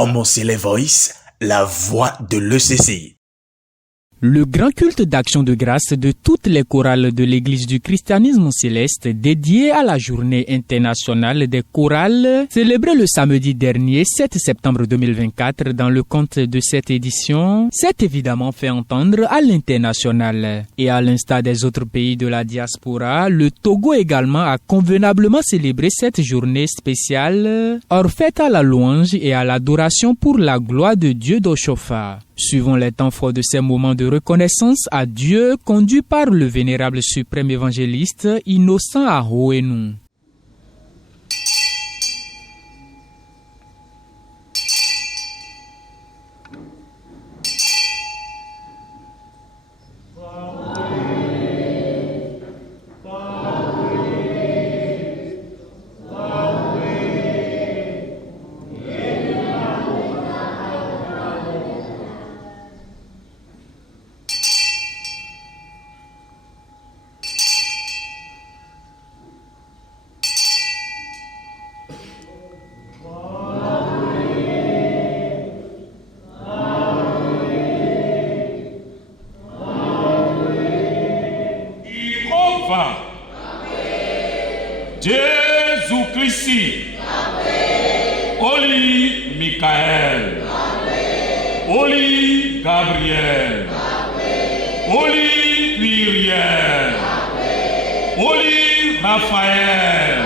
Homocélé Voice, la voix de l'ECC. Le grand culte d'action de grâce de toutes les chorales de l'Église du christianisme céleste dédié à la journée internationale des chorales, célébrée le samedi dernier 7 septembre 2024 dans le compte de cette édition, s'est évidemment fait entendre à l'international. Et à l'instar des autres pays de la diaspora, le Togo également a convenablement célébré cette journée spéciale, hors fête à la louange et à l'adoration pour la gloire de Dieu d'Oshofa. Suivons les temps forts de ces moments de reconnaissance à Dieu conduits par le vénérable suprême évangéliste Innocent Ahoenou. Jésus-Christ, Oli Michael, Oli Gabriel, Oli Uriel, Oli Raphaël,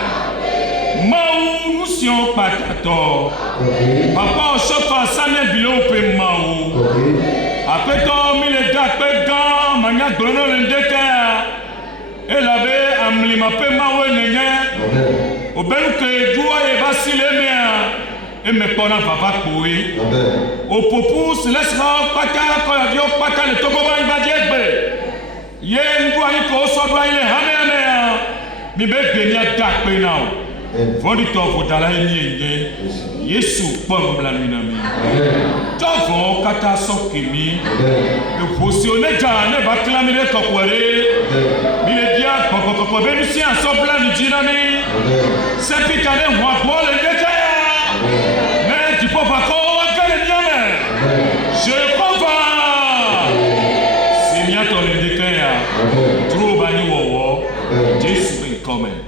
Maou nous sion patato, Papa Oshofa Samuel Bilo pe Maou, Apeto mille dakpe gan manya glono lendeka. Elle avait amené ma paix maoué nenye. Au bel que doua et vacille mea. Et me pona papa coué. Au popou se laissera paka quand la dio paka le togoba il va dire. Yen doua ni ko so doua il hame mea. Mi be benia dak pe now. Vondi to fotala ni Yesu pom la nuinami. Tofo kata sokimi. E posione jane baklamire kokwere. Mile dia kokoko benusi asobla ni jinami. Sepi kale mwa bole dekaya. Mais tu peux pas gagner nyame. Je comprends. C'est bien ton dekaya. Trop bani wowo. Jésus est coming.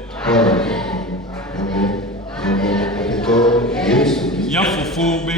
Yan fufu be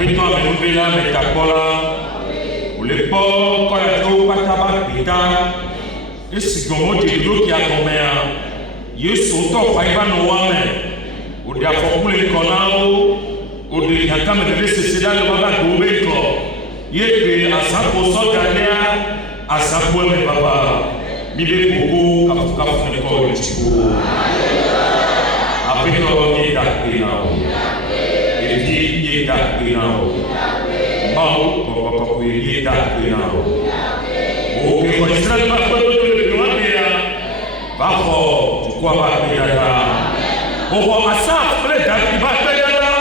Apeto amenubela metakola. Olepo koya do pataba pita. Esi gomo de do ki atomea. Yesu to fa iba no wame. Ode afokule konao. Ode yakame de sese dale waga do beko. Yebe asapo sokalea. Asapo me baba. Mibe koko kafu ne ko chiku. Apeto ni dakina. Evi ni dakina. Mau ko ni dakina. O que o Israel va para todo el planeta. Bajo tu cuava pegada. O asaf preta que va pegada.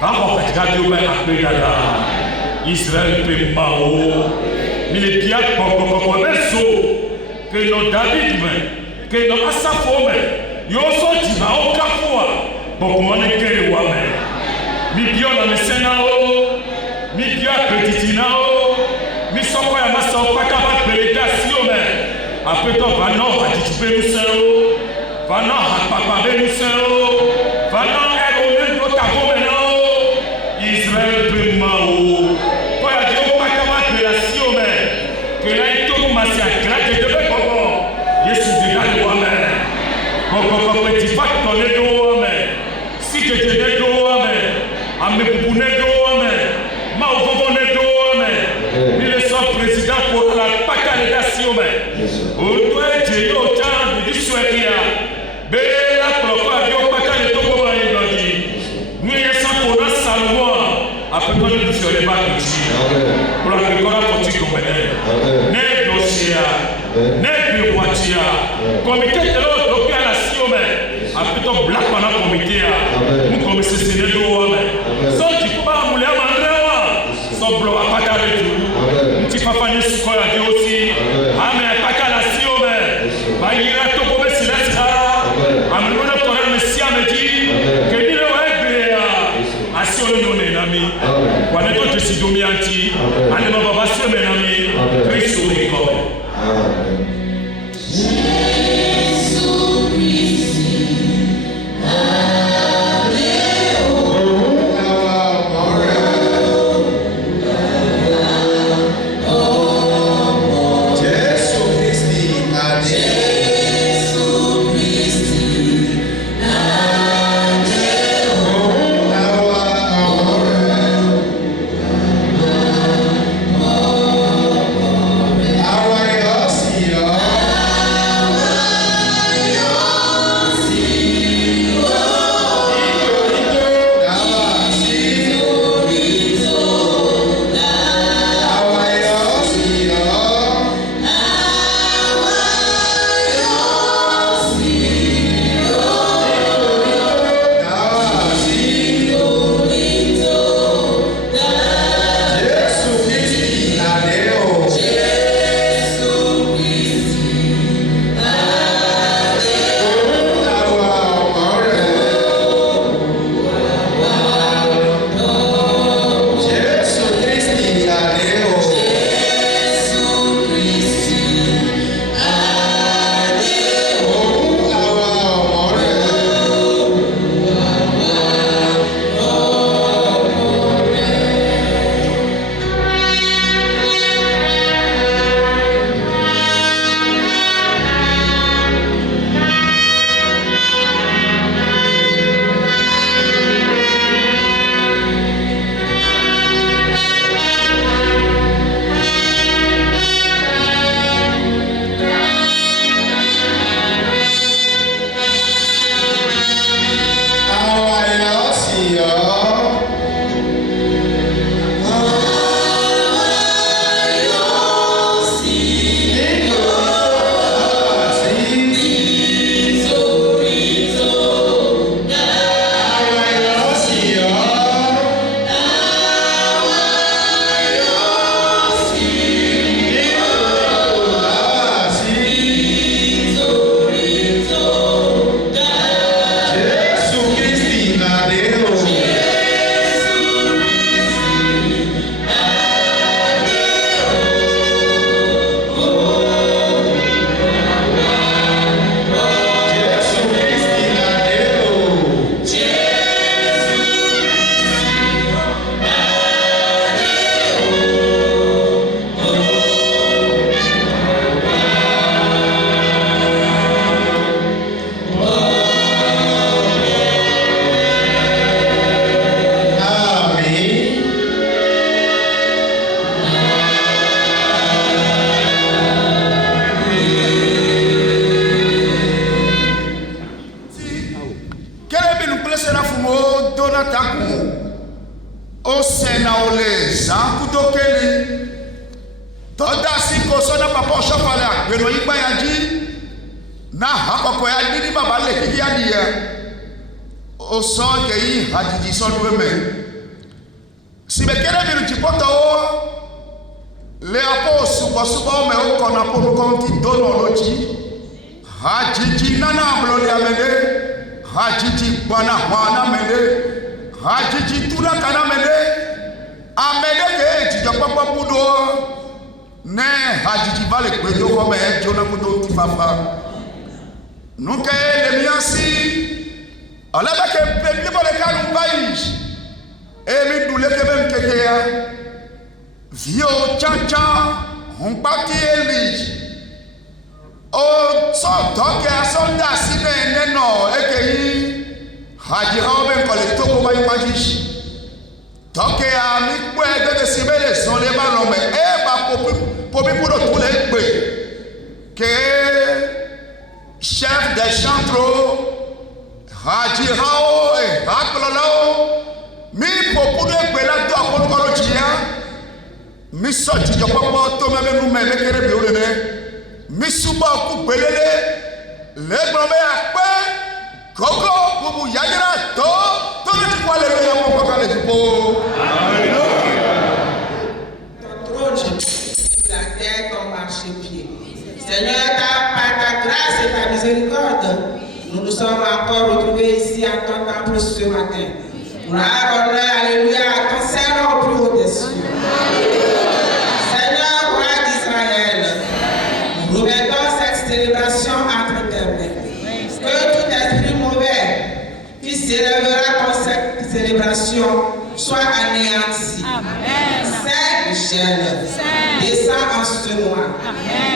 Bajo katika tu va pegada. Israel pe mau. Mile pia ko beso. Que no David me, que no asaf me. Yo so ti va o kafua. Boko ne kere wa me. Mi bio na mesena o. Mi bio petitina o. Mi soko ya masa o pakaba peleta siome. Apeto vano hatichupe museo. Vano hapapa be museo. Vano ero nendo takome no. Israel primao. Kwa dio pakaba pela siome. Que la ito masia grate de beko. Yesu de gade wame. Koko petit facto ne do wame. Si te ne do wame. Ame pupu ne do wame. Ma ovo ne do wame. Président pour la pacanidation. Au doigt de l'OTAN de Suédia, Bella Propa, Yopacan et Togo, nous y sommes pour la Salomon, après qu'on ait touché les bâtiments, pour la Pécora Forti Compagnie, Négocia, Négocia, comité de l'autre, à la Siome, après ton black pendant comité, nous commençons à se donner l'eau, sans du coup, à Moulia Mandrewa, sans bloc à Pacaré. Papa ni sukola di aussi ame paka la siome ba yira to ko besila sa ame no ko na mesia meji ke ni le wa grea asiolo no ne nami wa ne to tisidomi anti ane baba siome nami Kristo ni ko Osenaole, Zankutokeli, Toda Siko Sona Papa Shafala, Pero Ibayaji, Na Hapakoya, Didi Babale, Yadia, Oson Kei, Hadiji Son Women. Si Bekere Biruchipoto, Leapo Suba Me Okona Konti Dono Lochi, Hajiji Nana Blode Amede, Hajiji Bana Wana Mede. Hajiji tuna kana mede amede ke ti jopapa budo ne hajiji vale kwedo ko me jona budo ti fafa nuke le miasi alaba ke peble bole kanu baish e mi dule ke bem keke ya vio chacha on pati eli o so toke asonda sine neno ekeyi Haji Robin collecto comme un magiche. Tant que ami peut de sibele sont les ballons mais et ba pour tous les peu que chef des chantro Haji Rao et Haklalo mi pour les peu là do pour kolochia mi sorti de papa to même nous mais les kere biolene mi suba ku belele les bombe akpe Koko, bubu yagera to le quoi le ya mon papa le tipo. Ton trône, la terre comme marchepied. Seigneur, par ta grâce et ta miséricorde, nous nous sommes encore retrouvés ici à ton temple ce matin. Pour rendre alléluia à ton Seigneur au plus haut des cieux. Seigneur, roi d'Israël, nous remettons cette célébration entre tes mains. Que tout esprit mauvais qui s'élèvera contre cette célébration soit anéanti. Saint-Michel, descend en ce mois.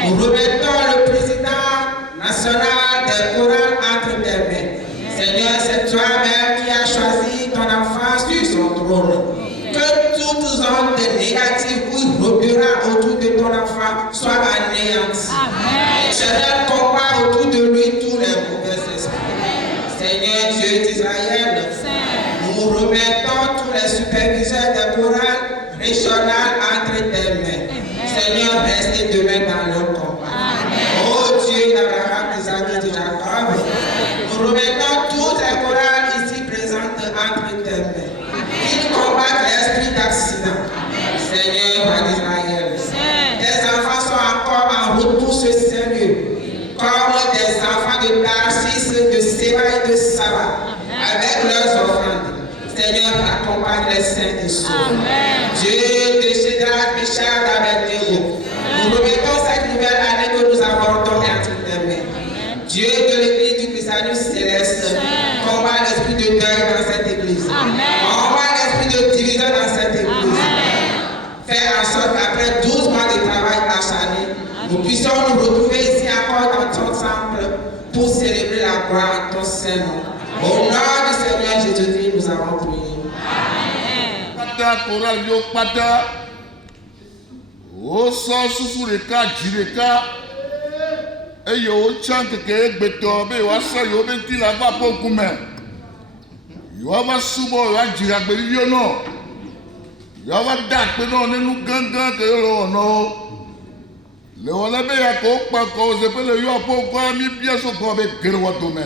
Nous remettons le président national des chorales entre tes mains. Seigneur, c'est toi-même qui as choisi ton enfant sur son trône. Que toutes ondes négatives ou rebuera autour de ton enfant soient anéanties. Éternel, combat autour de lui tous les mauvais esprits. Seigneur Dieu d'Israël, nous remettons tous les superviseurs des chorales régionales entre tes mains. Seigneur, reste demain dans leur combat. Oh Dieu d'Abraham, d'Isaac et de Jacob, nous remettons toutes les chorales ici présentes entre tes mains. Qu'ils combattent l'esprit d'accident. Seigneur d'Israël, tes enfants sont encore en route pour ce Seigneur, comme des enfants de Tarsis, de Séba et de Saba, avec leurs offrandes. Seigneur, accompagne les saints de ceux. Dieu de Shadrach, Meshach, Abednego, nous remettons cette nouvelle année que nous abordons entre tes mains. Dieu de l'église du christianisme céleste, combat l'esprit de deuil dans cette église. Combat l'esprit de division dans cette église. Fais en sorte qu'après 12 mois de travail acharné, nous puissions nous retrouver ici encore dans ton temple pour célébrer la gloire de ton Saint-Nom. Au nom du Seigneur Jésus-Christ, nous avons prié. Pata koral yo pata, o so susu reka jireka, e yo chante ke beto be wasa yo benti la va pokume. Yo ava subo yo jira gbe yo no. Yo ava da pe no nenu gangan ke yo no. Le wala be ya ko pa ko se pe le yo apo ko mi bia so ko be gere wato me.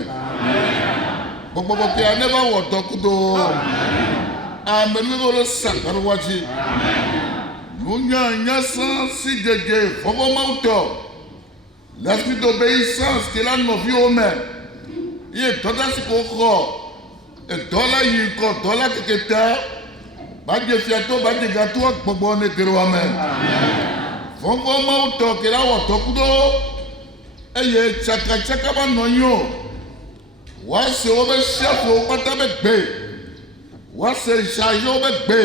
Bobo ke aneva wato kudo. Amen. Le sakar waji. Nunya nyasa si jeje fobo mauto. L'esprit d'obéissance que là nos vies au même. Il est tout à ce qu'on et dola yiko dola keketa. Badje fiato badje gato bobo ne kero amen. Fobo mauto que là wato kudo. Eye chaka chaka ba nonyo. Wase obe chefo patabe be. Wase chajo be be.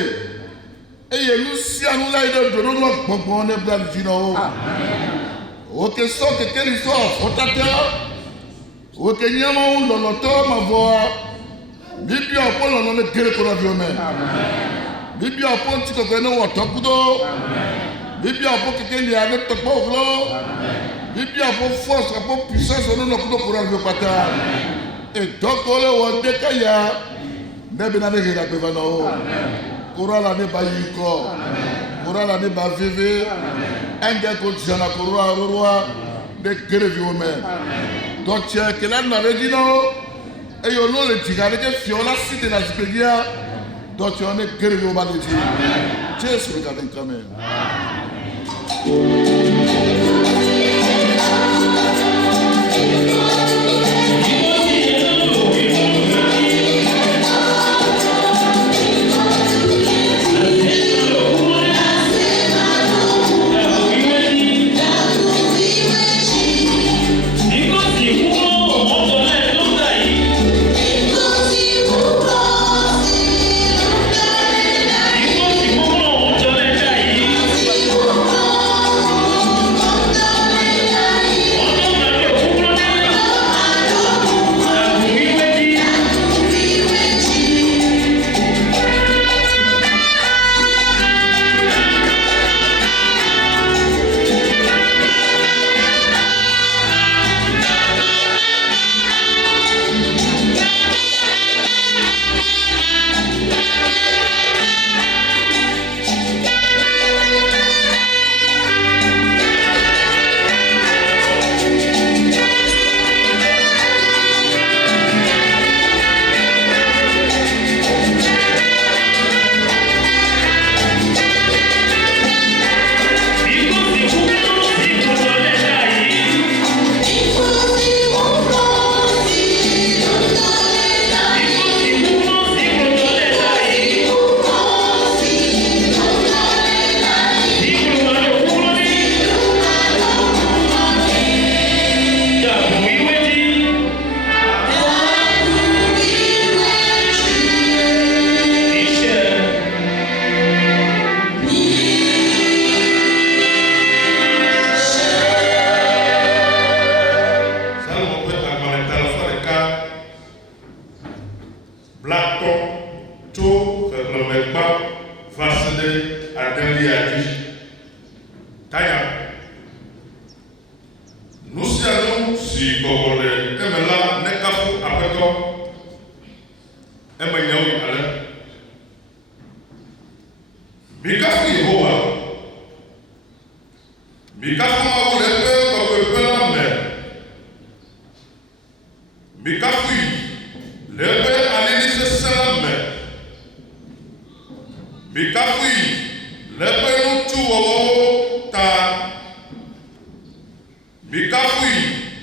Eye luciano la ido dono bobo ne blanjino. Oke so ke keri so otata. Oke nyama loloto ma voa. Bibi apolo no le gere ko la viome. Bibi apon ti ko no wotokudo. Bibi apon ke keli ane to poklo. Bibi apon force apon puissance no kudo ko la viopata. E dokole wonde kaya. Nebe na ne gera pe vano. Chorale année ba yiko. Chorale année ba veve. Enge ko jana chorale roi de grevi ome. Donc tiens que là na regino et yo lo le tigare que fiola cité na jipegia. Donc tu en es grevi ome de Dieu. Jésus regarde quand même.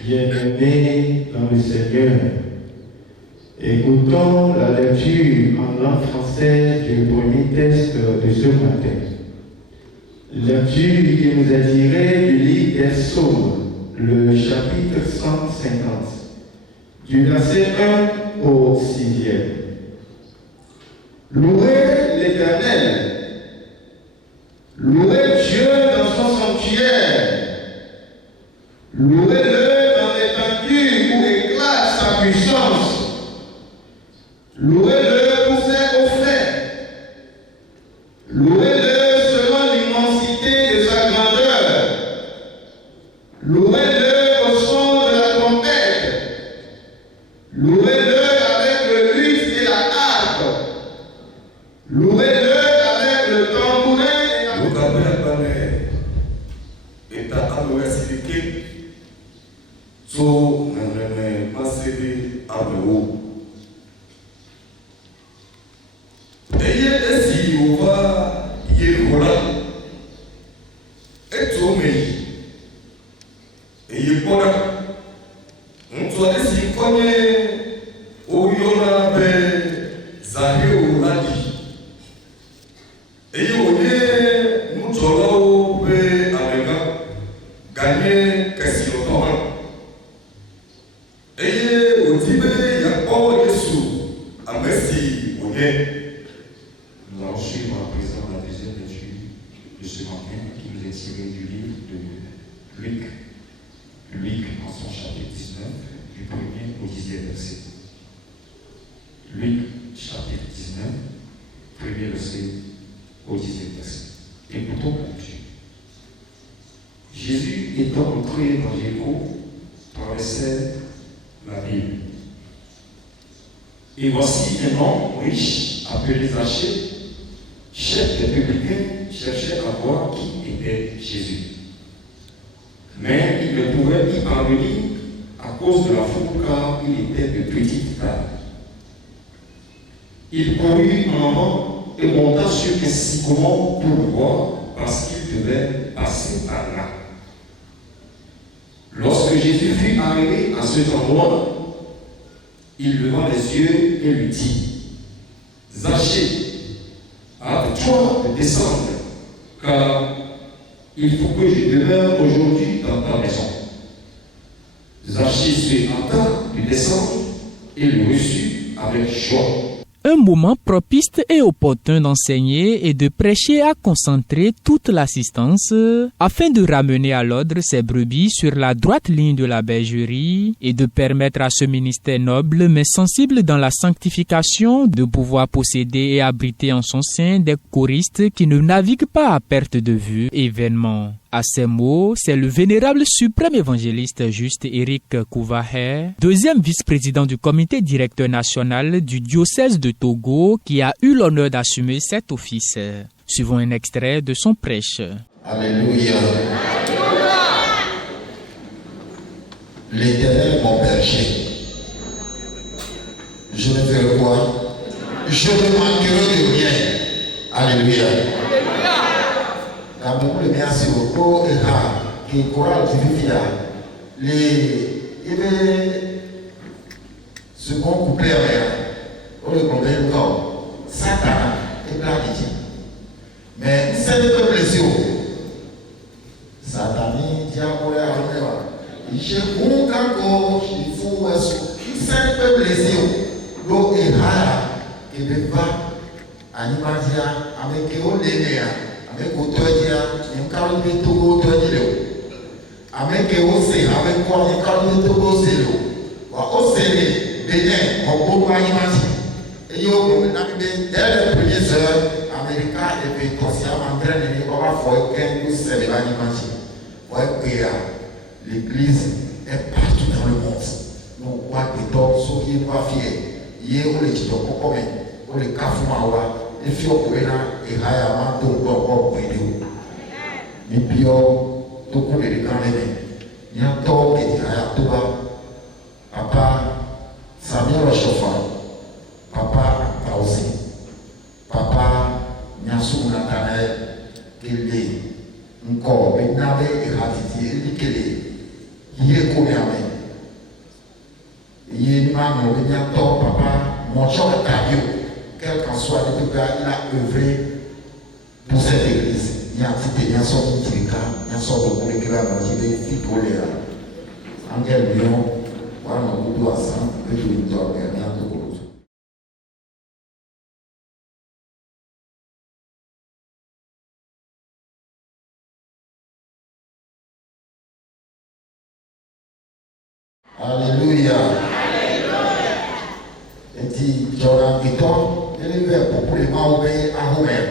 Bien-aimés dans le Seigneur, écoutons la lecture en langue française du premier texte de ce matin. Lecture qui nous est tirée du livre des Psaumes, le chapitre 150, du verset 1 au 6e. Louez l'Éternel, louez Dieu dans son sanctuaire, louez-le dans l'étendue où éclate sa puissance, louez-le pour ses hauts faits, louez-le selon l'immensité de sa grandeur, louez-le au son de la trompette, louez-le avec le luth et la harpe, louez-le avec le tambourin et la so nane masebe abewo eye esi ova yehola etome eye kona mtu esi konye oyona be zahio ladi eye onye mutolo be amega gagner question Ayez au Tibet, il y a pas Jésus. À merci, ok. Nous allons suivre à présent la deuxième lecture de ce matin qui nous est tirée du livre de Luc. Luc en son chapitre 19, du 1er au 10e verset. Luc chapitre 19, 1er verset au 10e verset. Écoutons la lecture. Jésus étant entré dans Jéricho, traversait la ville. Et voici un homme riche appelé Zachée chefs républicains cherchaient à voir qui était Jésus. Mais ils ne pouvaient y parvenir à cause de la foule car il était de petite taille. Il courut en avant et monta sur un sycomore pour le voir parce qu'il devait passer par là. Lorsque Jésus fut arrivé à cet endroit, il leva les yeux et lui dit, Zachée, hâte-toi de descendre, car il faut que je demeure aujourd'hui dans ta maison. Zachée se hâta de descendre et le reçut avec joie. Un moment propice et opportun d'enseigner et de prêcher a concentré toute l'assistance afin de ramener à l'ordre ces brebis sur la droite ligne de la bergerie et de permettre à ce ministère noble mais sensible dans la sanctification de pouvoir posséder et abriter en son sein des choristes qui ne naviguent pas à perte de vue et vainement. À ces mots, c'est le vénérable suprême évangéliste Juste Éric Kouvaher, deuxième vice-président du comité directeur national du diocèse de Togo, qui a eu l'honneur d'assumer cet office. Suivons un extrait de son prêche. Alléluia. L'Éternel est mon berger. Je ne ferai quoi? Je ne manquerai de rien. Alléluia. Quand vous le merci beaucoup, et là, qui courage du vivia, second couplet, on le connaît encore, Satan est plein d'idées. Mais c'est le peuple ici, Satan dit à moi, il cherche un cango, il faut c'est le peuple ici, l'eau est rare, et le bas, animatia, avec eux, les avec autodia, il y a un peu de Togo, avec aussi, avec quoi, il y a un peu de Togo, c'est l'eau. Au Séné, Bénin, au Bourgogne, et il y a dès les premières heures, Américains et puis consciemment entraînés, on va faire qu'un c'est l'animation. L'église est partout dans le monde. Nous, on va que d'autres sont qui pas fiers. Il y a les gens qui ont les Kafoumawa. Et si on pouvait là, et là, il y a un peu de vidéo. Et puis, tout le monde est grand aimé. Il y a un temps qui est à toi. Papa, Samuel le chauffeur. Papa, Taosi. Papa, Nyansou Nathanaël. Il est encore, il n'avait éradiqué, il est il est combien il est maman, il y a un temps, papa, mon choc est quel qu'en soit le pays, il a œuvré pour cette église. Il y a un petit bien sorti de Tirika, il y a un sort de boulot qui va motiver, fit pour les Angel Lyon, voilà mon boulot à ça, que je vous dois gagner un tout gros. Alléluia. Et dit, Jordan Piton, il est pour les Mahomet à Homer.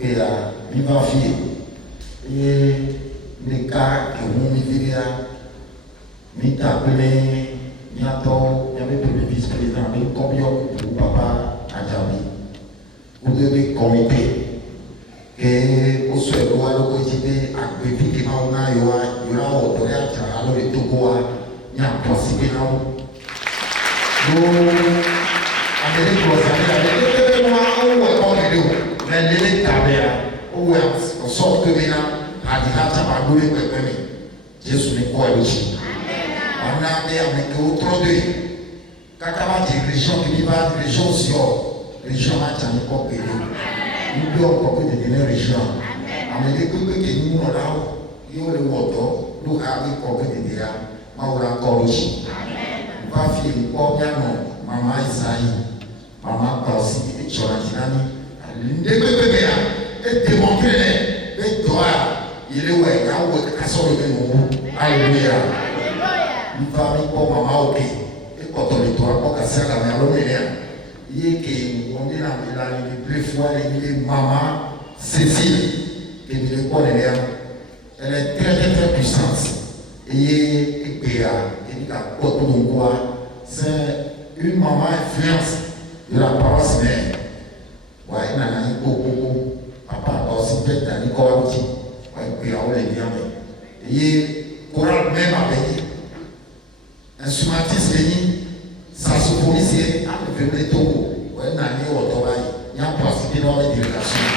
Et là, il va fier. Et les cas qui vont me dire, il t'a appelé, il y a le premier vice-président, il combien pour papa à Djambi. Vous devez comité. Et au souhait de le quotidien, à Bépi qui m'a il y aura autorité à le Togo, il y a un possible. Nous, Amérique, mais les caméras, où on sort que maintenant, à dire Jésus n'est pas ici. On a des avec autre deux. Quand on a des régions qui vivent dans les régions sur les gens à Tchanikok, nous devons encore que des régions. Amérique, que nous avons là, il y a le moto, nous avons encore que des là, mais on a encore ici. Va faire une porte, maman Isaïe, maman Passi, et Choratinani. Les bébés et démontrer les doigts. Il est où il y a un casson de nous. Alléluia. Il va me pour maman ok. Et quand on est toi, pour casser la mère, il est qu'on est là, il est plus fort, il est maman Cécile. Et il est quoi elle est très très très puissante. Et Béa, et c'est une maman influence de la paroisse mère. ouais nana yi koko papa aussi peut être ni ko oti ouais puis on les bien mais et choral même avec instrumentiste ni saxophoniste a fait Togo ouais nana yi auto ba yi a participé dans les délégations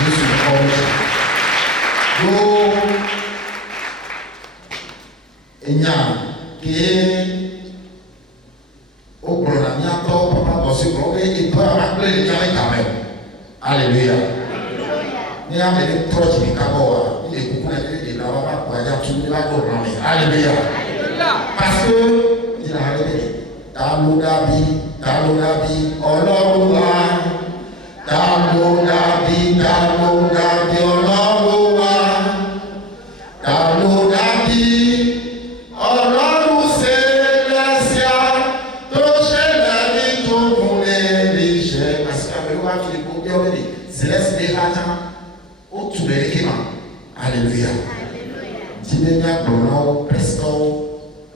je suis connu enya ke o brona mi ato papa ko se ko e to a ple ni ame kame hallelujah ni ame ni church mi ka bo wa ni le ku na le la ba ko ja tu ni la ko na mi hallelujah parce que il a rebe ta lo da bi Ọlọ́run wa ta lo da bi Ọlọ́run wa ta lo da bi Alléluia. Alléluia.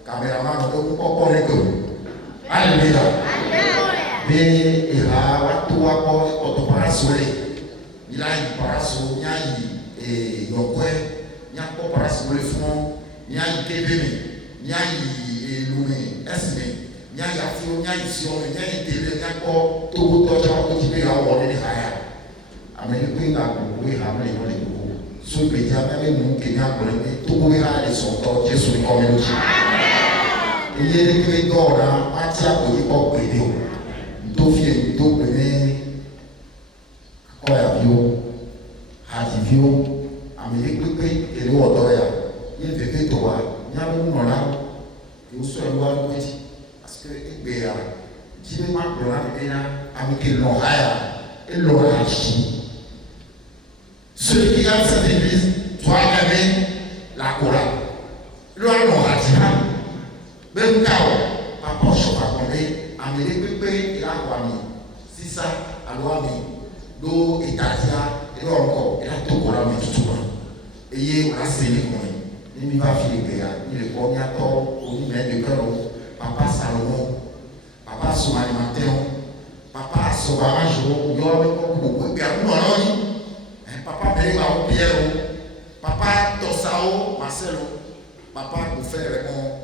Caméraman, Alléluia. Mais il a tout à quoi parasole. Il a une parasole, il y a une yokwe, il y a un parasole fond, il y a une kébémé, il y a une lumé, esme, il y a une afio, il y a une sion, il y a une télé, il y a encore tout le temps continuer à avoir des haya. Américain a beaucoup ramené les beaucoup. Sous le média, même nous qui n'avons pas tout le monde a son temps, Jésus est comme nous. Et il y a des gens qui ont un matière pour les pauvres vidéos. Nous fiers, nous venons, quoi avion, radio, Amérique, et nous autour il y a des toi, il y a un moment là, nous sommes loin de petit, parce que il y a des gens qui avec l'oreille et l'oreille. Celui qui aime cette église doit aimer la chorale. L'on l'aura dit, même quand papa chope à tomber, Amérique Pépé et la Guami, si ça, à Guami, l'eau est Tatia, et l'eau encore, et la Tokora, mais tout le monde. Et il y a un séné comme il. Il va filer Béa, il est premier à tort, il met de cœur, papa Salomon, papa son alimentaire, papa son barrage, il y a beaucoup, et puis à nous, papa Béléma Pierre, papa Tossao Marcelo, papa Koufé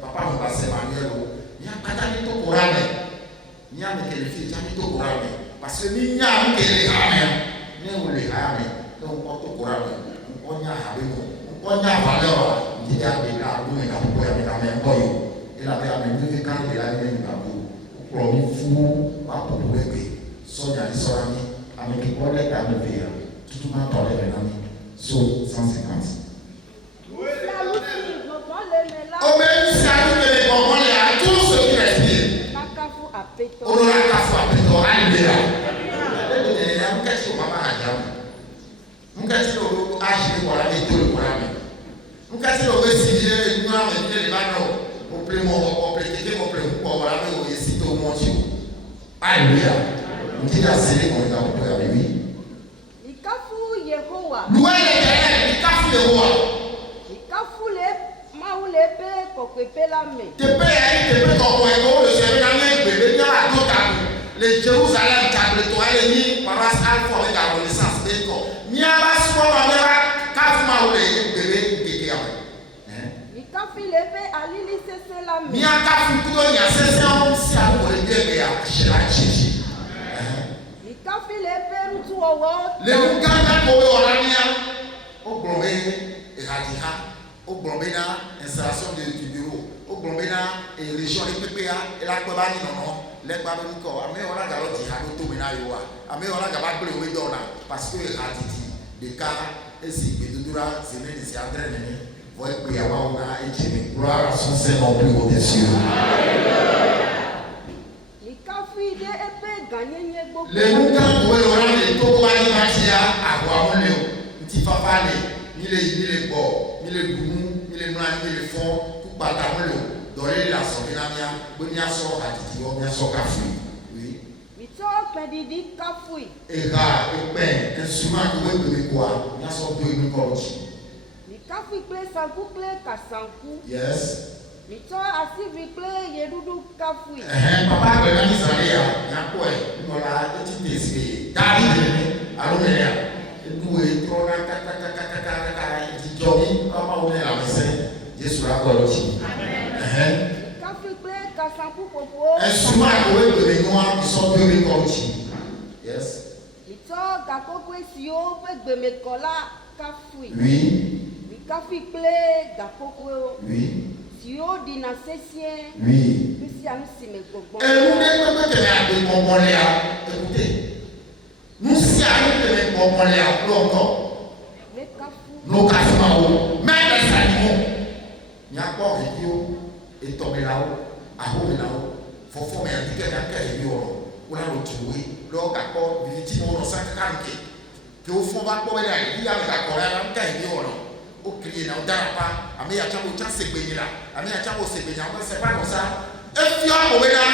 papa Mbassé Manuel, il y a pas d'anito Korane, il y a des filles d'anito Korane, parce que il y a des rames, il y a des rames, donc on peut Korane, on y a Habimo, on y a valeur, il y a des gars, nous, il y a beaucoup de gens, il avait amené le camp de la vie de Babou, pour lui fou, pas pour le bébé, Sonia et Sorami, avec les collègues à le faire. Tout le monde parlait de l'année. Sauf 150. Oh, mais si à nous les bonbons, à tous ceux qui respirent. On a la cafou à péto, alléluia. Nous qu'est-ce que maman a dit? Nous qu'est-ce que nous agissons pour la vie de l'Ukraine? Nous qu'est-ce que nous décidons? Nous avons dit les manos. Au plus mon complété, au plus pour la vie, au site au monde. Alléluia. Nous disons la série qu'on a pour la vie. Louez l'Éternel, il casse le roi. Te paye, ton poids, le Seigneur, le Seigneur a tout à vous. Les Jérusalem, toi, les ni, paras alpha, avec la renaissance, ni à la soie, on verra, quand vous m'avez bébé, qui est ni à Kafou, tout le monde, il y a 16 ans, si à vous, les bébés, chez la Chichi. Les Ouganda pour Orania, au Bombé, et Radira, au Bombé, installation du bureau, au Bombé, et région de PPA, et la Kobani, non, les Babouko, mais on a gardé Hado Tominayoa, mais on a gardé le Wedona, parce que Raditi, des cas, et si Bedura, c'est né, c'est entraîné, voyez que Yawaona et Jimmy, gloire à son Seigneur plus haut des cieux. Les moutons pour les Togo Matia, à Guamoulio, Ntifafale, ni les bords, ni les boumous, ni les noirs, ni les fonds, tout Batamolo, donner la Sovinamia, Bonia sort à Titi, Bonia sort Kafoui. Oui. Et là, et ben, instrument que vous devez quoi, il y a son peu de corps. Yes. papa bẹ̀rẹ̀ ní sàlẹ̀ yà nyakpọ̀ ẹ̀ ńlọla etí tẹ̀sí dáadé dèmí alómìnira yà eduwe tọ́lá kàkàkàkàkàkà ìdíjọ́ bí ọmọ wọn ní àmísẹ́ Jésù lakọ̀ lọ́tì. Ẹ̀sùnmọ́ àkọ́wé gbèrè ní wọn sọ bí omi kọ́ ọ̀tì. Oui. Oui. Écoutez, nous si allons te mettre bon les encore. Nos cassements, même les animaux. Il y a encore vidéo et tomber là-haut, à haut là-haut. Faut former un ticket d'un cas et bio. On a le tué, l'or d'accord, victime on s'en calme. Que au fond va pas venir, il y a le d'accord, un cas et bio. Au crier là, on dara pas, à mes achats au temps c'est béni là, à mes achats au c'est béni, c'est pas comme ça. Et puis on va là,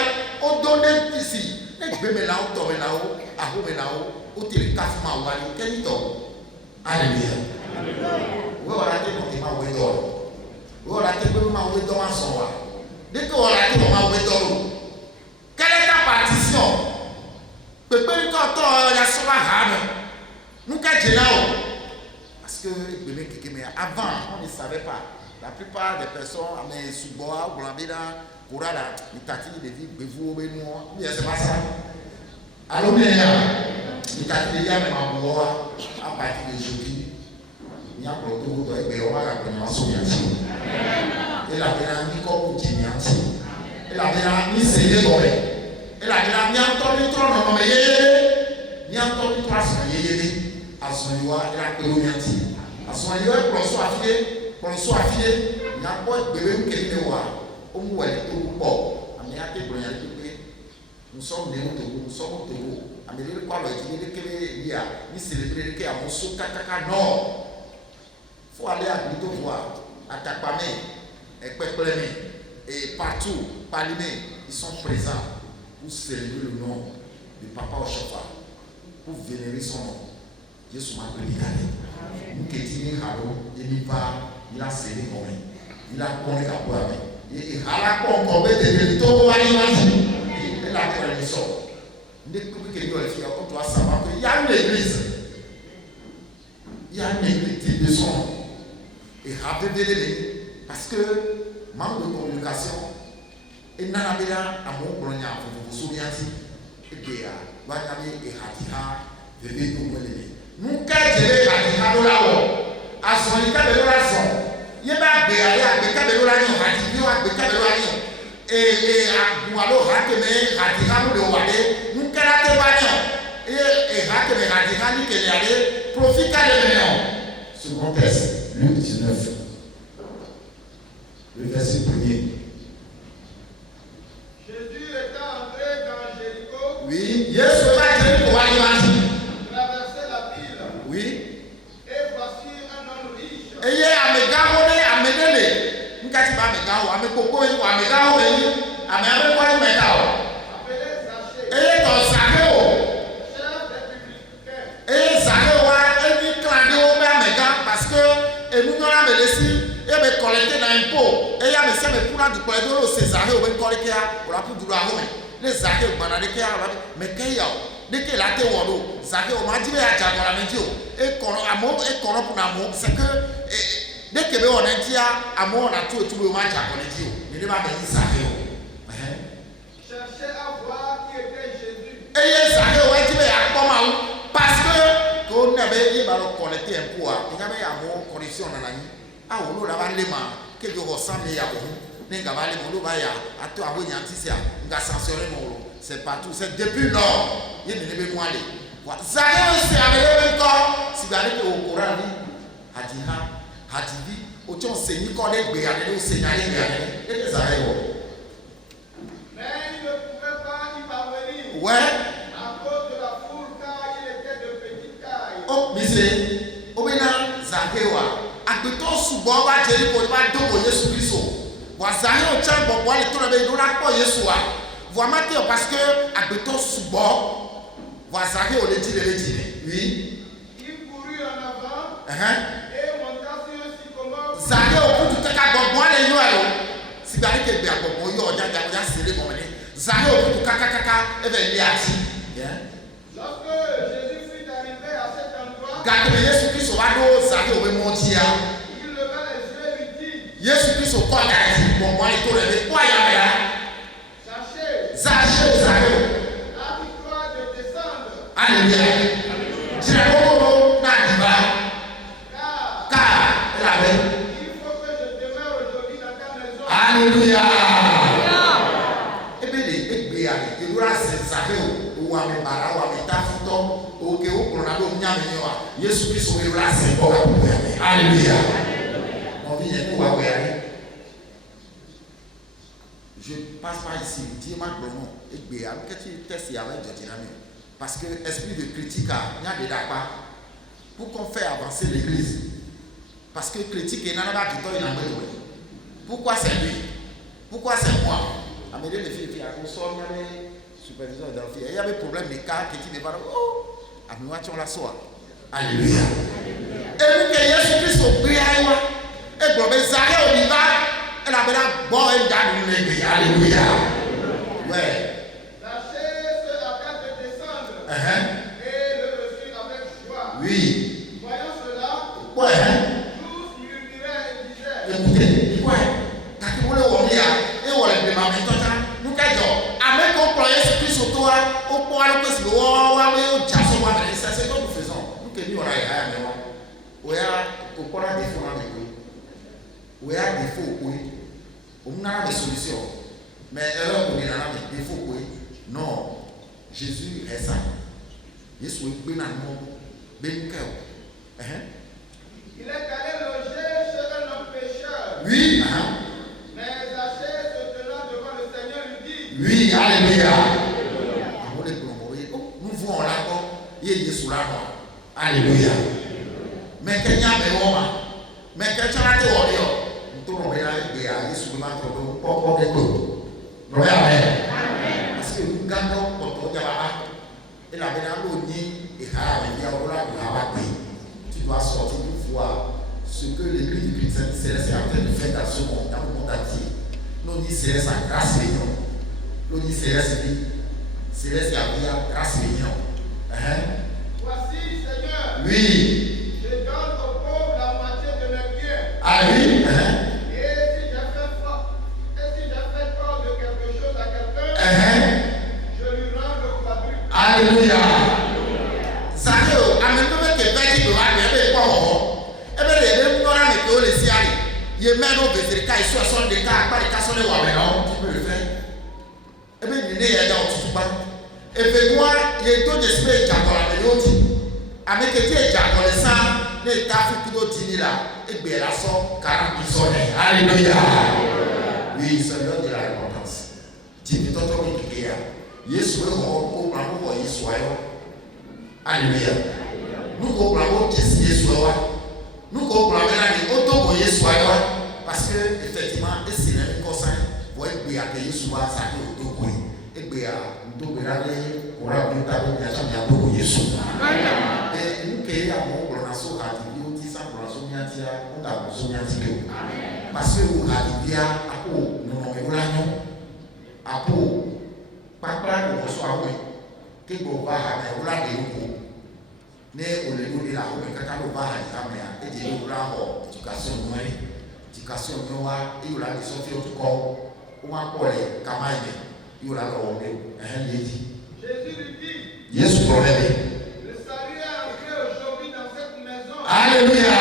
on donne ici. Et tu peux me là, on tombe là-haut, à haut là-haut, au télécasement, ou à l'Ukraine. Alléluia. Voilà, tu peux m'en oublier d'or. Voilà, tu peux m'en oublier d'or en son roi. Dès que voilà, tu peux m'en oublier d'or. Quelle est ta partition? Peut-être quand on a sur la rame, nous qu'est-ce là? Parce que avant, on ne savait pas. La plupart des personnes, mais sous-bois, Blambida, Kourala, ils t'attirent des vies, vous, Benoît, mais c'est pas ça. Alors, mais ils t'attirent des gens, mais moi, à partir de jeudi, il y a un retour de Béoua, la première soviétique. Et la première Nico Koutinianti. Et la première Nisséné Goré. Et la première Niantori Tron, mais Niantori Tron, à son lieu, et la Péromianti. À son lieu, pour le soir affilié, il y a un bébé qui est là. Au moins, il est tout bon. Nous sommes nés au Togo, nous sommes au Togo. Amélie, quoi, le dit, il y a ni célébrer le à Mosso, Kakaka, non. Il faut aller à Bito voir, à Tapamé, et Peplemé, et partout, Palimé, ils sont présents pour célébrer le nom de Papa Oshofa, pour vénérer son nom. Jésus m'a prédiqué. Nous qui disons Halo, il n'y va, il a scellé comme il a connu à boire. Il a encore de tout à l'image. Il a fait une sorte. Dès que vous avez fait, on doit savoir qu'il y a une église. Il y a une église de son nom. Et rappelez-les, parce que manque de communication, et n'a pas à mon brognard, vous vous souvenez, et bien, Wanyami et Hatiha, de l'Église. Nous, quand je vais à Hatiha, à son état de relation, il y a un béalé à Beka de l'Olanio, Hatibio à Beka de l'Olanio, et à Goualo, Hateme, Hatiha, nous le Wade, nous, quand la Tébanion, et Hateme, Hatiha, nous, qu'elle est allée, profite à l'événement. Second test, Luc 19, le verset 1er. Jésus étant entré dans Jéricho. Oui, Jésus va Jéricho, traverser la ville. Oui. Et voici un homme riche. Et il y a un mégaho, un médélé. Nous avons un mégaho, un mécoco, un mégaho, un mégaho. Appelé Zachée. Et dans Zachée. Chef des publicains. Et Zachée, il dit clando, mais un méga, parce que nous avons laissé. Et me collecter dans un pot. Et il y a mes sœurs, pour la du corridor, c'est Zachée, on va collecter, on va pour du roi. Les Zachée, on va aller, mais qu'il y a. Dès que la tête ou Zachée, on m'a dit, à Jaguar, et qu'on a mot, et qu'on a pour l'amour, c'est que dès que on a dit à moi, on a tout le monde à Jaguar, il ne m'a pas dit Zachée. Cherchez à voir qui était Jésus. Et Zachée, on a dit, parce que qu'on avait collecté un pot, il y avait un mot, condition dans la nuit. Ah, on a les mains, que je ressemble à vous. N'engavale mon lobaya, à toi, vous n'y anticiez, n'a censuré mon lot. C'est partout, c'est depuis lors. Il ne veut pas aller. Zachée, c'est avec le corps. Si vous allez au Coran, Hadivi, autant c'est Nicolas Béané, c'est Naïe Béané, et les Zachée. Mais il ne pouvait pas y parvenir. Ouais. À cause de la foule, car il était de petite taille. Oh, mais c'est. Oh, mais là, Zachée, agbeto sugbɔ wa Jericho wa dogo Yesu Kristo wa Zachée o tsa bɔbɔ le to na be do la kpɔ Yesua wa ma te o parce que agbeto sugbɔ wa Zachée o le di oui. Il courut en avant. Et monta sur un sycomore. Zachée o kutu kaka bɔbɔ le yɔ alo si bia ke bia gbogbo yo oja sele mo ni zare o kaka e be li ati Lorsque Jésus fut arrivé à cet endroit, gade Yesu Kristo wa do zare o be mo ti ya il leva les yeux et lui dit, Yesu Kristo ko ga ti gbogbo ai to le be kwa ya ya Zaché zare habille-toi de descendre, Alléluia jira ko na diba ka la be il faut que je demeure aujourd'hui dans ta maison. Alléluia ebele egbe ya elura se zare o wa me bara wa me ta futo o ke o kro na do nya me wa Yesu Kristo elura se ko ga ku ya me Alléluia on vient pour wa ya je passe par ici Dieu m'a donné egbe ya que tu teste avec Dieu parce que esprit de critique a nya de dapa pour qu'on fait avancer l'église parce que critique est nana ba ki to ina me pourquoi c'est lui pourquoi c'est moi amener les filles on sort il y avait superviseur d'enfants il y avait problème de cas qui ne pas oh amener on la soir alléluia et nous que Jésus Christ au prière et globe zare au diva elle avait la bon et dans l'église alléluia ouais Zaché se hâta de descendre et le reçut avec joie. oui Voyant cela, ouais tous murmuraient et disaient, écoutez ouais kaki wole wo mi ya e wo le ma mi tota nu ka jo ame ko pro Jésus Christ au toi au po ala ko si wo wa me o ja so wa me c'est que nous faisons nous que nous on a ya me wa o ya o ko la défaut na me ko o ya défaut ko o mu na la solution mais erreur ko ni na me défaut ko non Jésus est ça Yesu e gbe na mo be nka o il est allé loger chez un homme pécheur. oui Mais Zaché se tenant devant le Seigneur lui dit, oui alléluia nous voulons là il y a Jésus là alléluia mais que nya me wo ma mais que tu as te wo yo to no be la be ya Jésus ma to do popo ke to gloire amen parce que nous gagnons pour to ja ba et la bena lo ni et ha ya o la ba tu dois sortir une fois ce que l'église du Christ Céleste est en train de faire dans ce monde entier non ni Céleste en grâce mignon non ni Céleste a bien grâce mignon voici Seigneur, oui je donne aux pauvres la moitié de mes biens. ah oui Et si j'ai fait tort de quelque chose à quelqu'un, je lui rends le quadruple. alléluia Zaché o amendo me ke veji do wa be ko ho ebe le be nora me ko le si ari ye me no be siri kai so de ka pa de ka so le wa me no tu peux le faire ebe ni ne ya da otutu pa ebe gwa ye to de spe jakola me yoti ameke ti jakola sa ne ta fi kudo tini la egbe la so kara bi so ne alléluia oui c'est l'heure de la récompense ti toto mi kiya Yesu e ho ko pra ko Yesu ayo alléluia nous ko pra ko Yesu wa nous ko pra na ni o to ko Yesu ayo parce que effectivement et c'est une cosa voit egbe ya ke Yesu wa sa ni o to ko egbe ya ndo be la le ora bi ta be ya sa ya to ko Yesu et nous ke ya mo ko na so ha ti bi o ti sa ko na so nya ti ya o da ko so nya ti ke parce que o ha ti bia apo no no me la no apo papra ko so awo ke go ba ha me wala de ko ne o le no de la o me kaka lo ba ha ta me a e je lo la ho education no wa e yo la de so fi o ko o ma ko le kamaye yo la lo me ye di Jésus lui dit, Yesu problème le salut est entré aujourd'hui dans cette maison. alléluia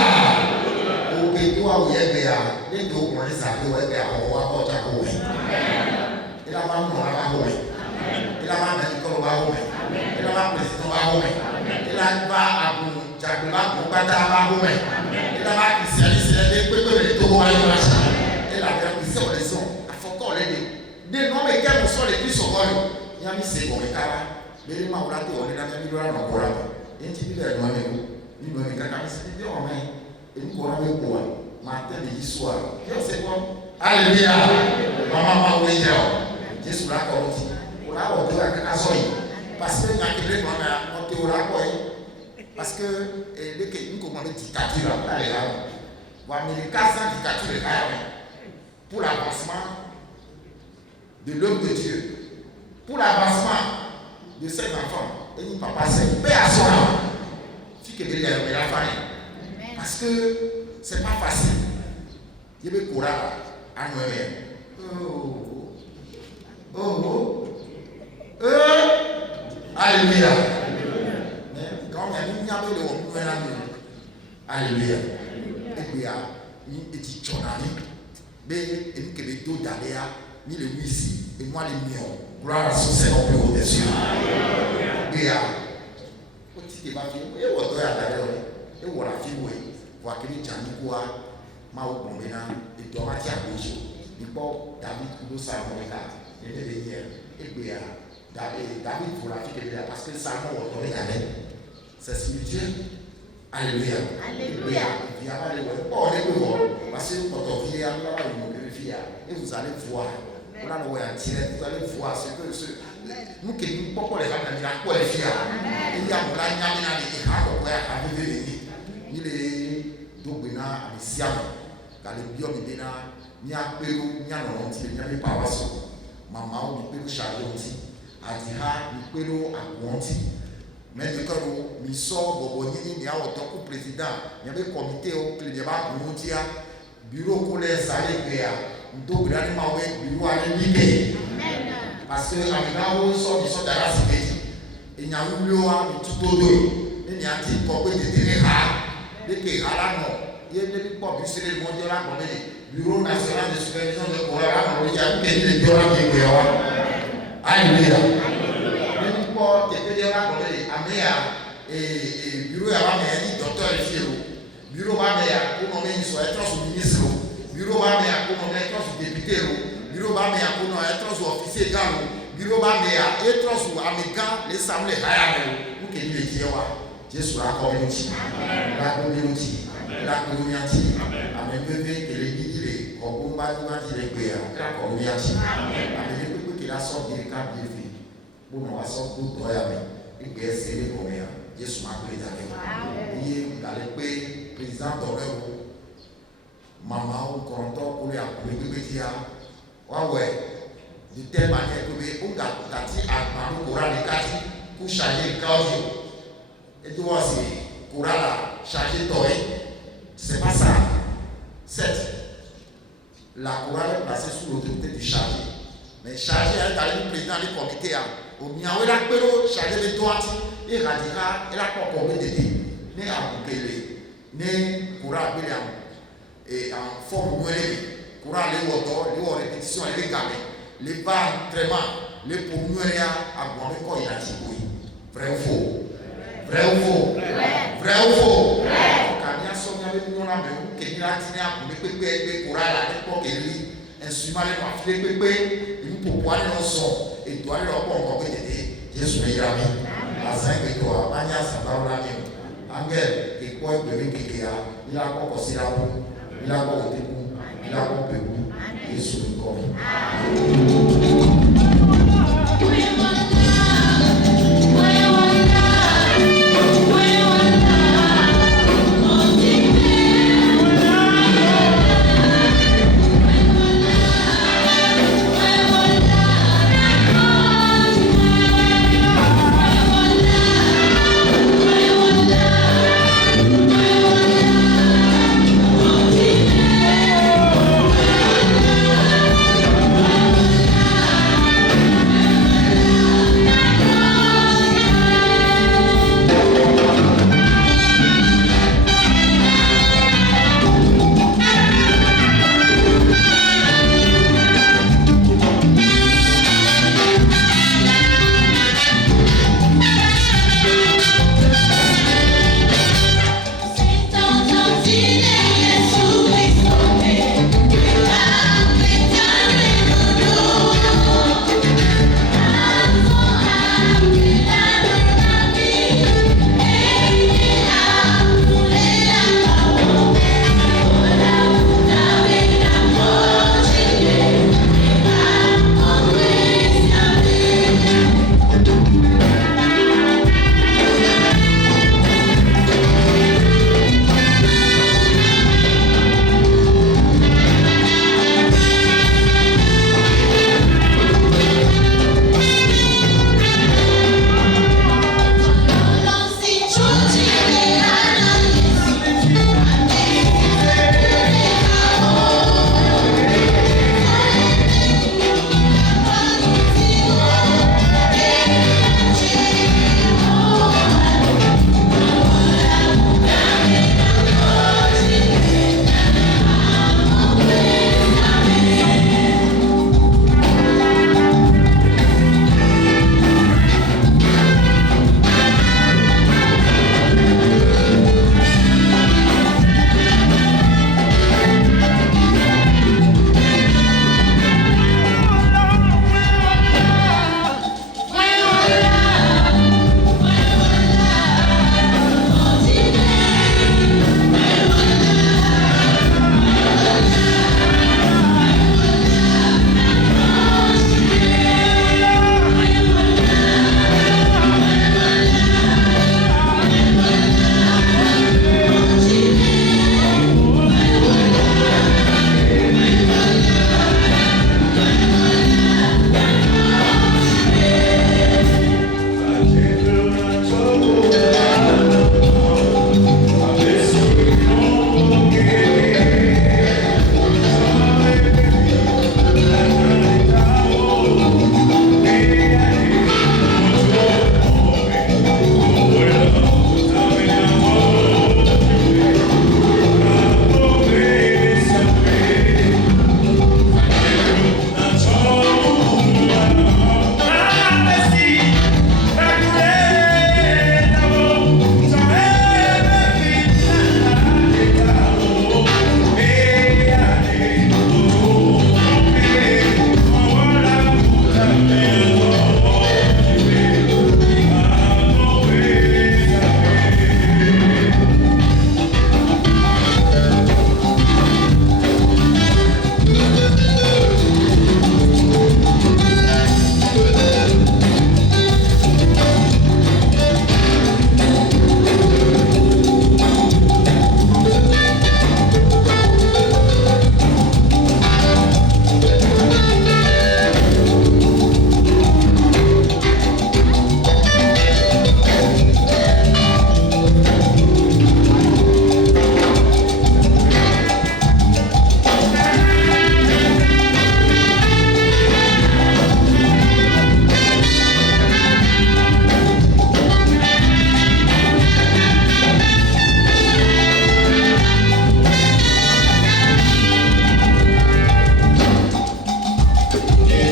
o ke to a ye be ya ne do ko ni sa ko e be a ho wa ko ta ko we ila ba mo la ba ho we ila ba na ko ba ho we ila ba president ba ho we ila ba abu jagba ko pata ba ho we ila ba ki se de pe pe to wa yo la sa ila ba ki se o le so afoko le de no me ke mo so le ki so ko ya mi se ko me kara be ma ora to o le na mi lora no ko ra en ti bi le no me ko ni no me kaka mi se bi o me en ko ra me ko wa ma te le yiso a yo se ko alléluia mama ma we ya Jésus la ko ti o la o to aka so yi parce que na ke le no na o te o la ko yi parce que le ke nko mo ti dictature la wa Américain sans dictature ka ya pour l'avancement de l'œuvre de Dieu, pour l'avancement de cet enfant, et dit papa, c'est paix à son âme. Fille que la famille. Parce que c'est pas facile. Il y a des courants à nous-mêmes. Alléluia. Mais quand on a mis le haut, alléluia. Et puis, il y a une petite chonami. Mais il y a des dos d'aléa, ni le ici, et moi les miens. Gloire à son Seigneur plus haut des cieux. Et il y a un petit débat qui est au dos à l'heure. Et voilà, fille, voir que les gens n'y voient. Mao Bombena et Dorati à gauche. Il faut David Kudo Salmonica et les derniers. Et puis David pour la fille de parce que Salmon autorise avec. C'est spirituel. Alléluia. Alléluia. Il y a pas de bon, on est bon. Parce que quand on vient à la fille, et vous allez voir. On a le voyage direct, vous allez voir ce que nous qui nous pouvons les femmes dans les filles. Il y a un plan, il y a des gens qui ont vécu. Il est Dobina, Siam. Quand les biens de Bénin, il y a Pérou, il y a Nonti, il y a les Pavasso. Maman, il peut charger aussi. Adira, il peut agrandir. Mais le cas où il sort, Boboni, il y a autant que président, il y avait un comité au Clédébat pour nous dire, bureau collège, salé, donc il y a des bureau à l'égalité. Parce que Amina, ils sont dans la cité. Il y a un lieu à tout au deux. Il y a un type pour que des rares. Des pays à la mort. Il y a des gens qui sont mondiaux là, comme le Bureau national de supervision de Coran, il y a un pays de Dora qui est là. Alléluia. Les gens qui sont là, comme le Améa et Bureau à la docteur Firo. Bureau à la pour nommer une soit être sous ministre. Bureau à la pour nommer être sous député. Bureau à la pour nommer être sous officier galo. Bureau à la être sous amical, les samlés hayamelo. Pour qu'il y ait Jésus la communauté. La communauté. La communauté, avec bébé que les guides, comme on va dire les guerres, la communauté, avec les bébés qui la sortent des cas de vie, pour nous assortir pour toi et que c'est les combien. Jésus m'a pris avec il est dans le pays, président d'Oreo, maman ou content pour les appuyer, bébé dire, ouais, de telle manière que on a dit à Maman Coran les quatre pour changer le cardio. Et tu vois, c'est Coran là, changer toi. C'est pas ça. Certes, la couronne est placée sous l'autorité du chargé. Mais chargé est allé le président du comité. Au Miaoué, la péro, chargé de droite, et radical, et la commune de Dieu. Né à Boukele, né couronne et en forme nourrie. Couronne les autos, les répétitions, les gamins, les bas traitements, les pour nourrir à Boumé quand il a dit oui. Vrai ou faux? Vrai ou faux? Vrai ou faux? Nous avons dit que nous avons dit que nous avons dit que nous avons dit que nous avons dit que nous avons dit que nous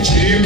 Wow.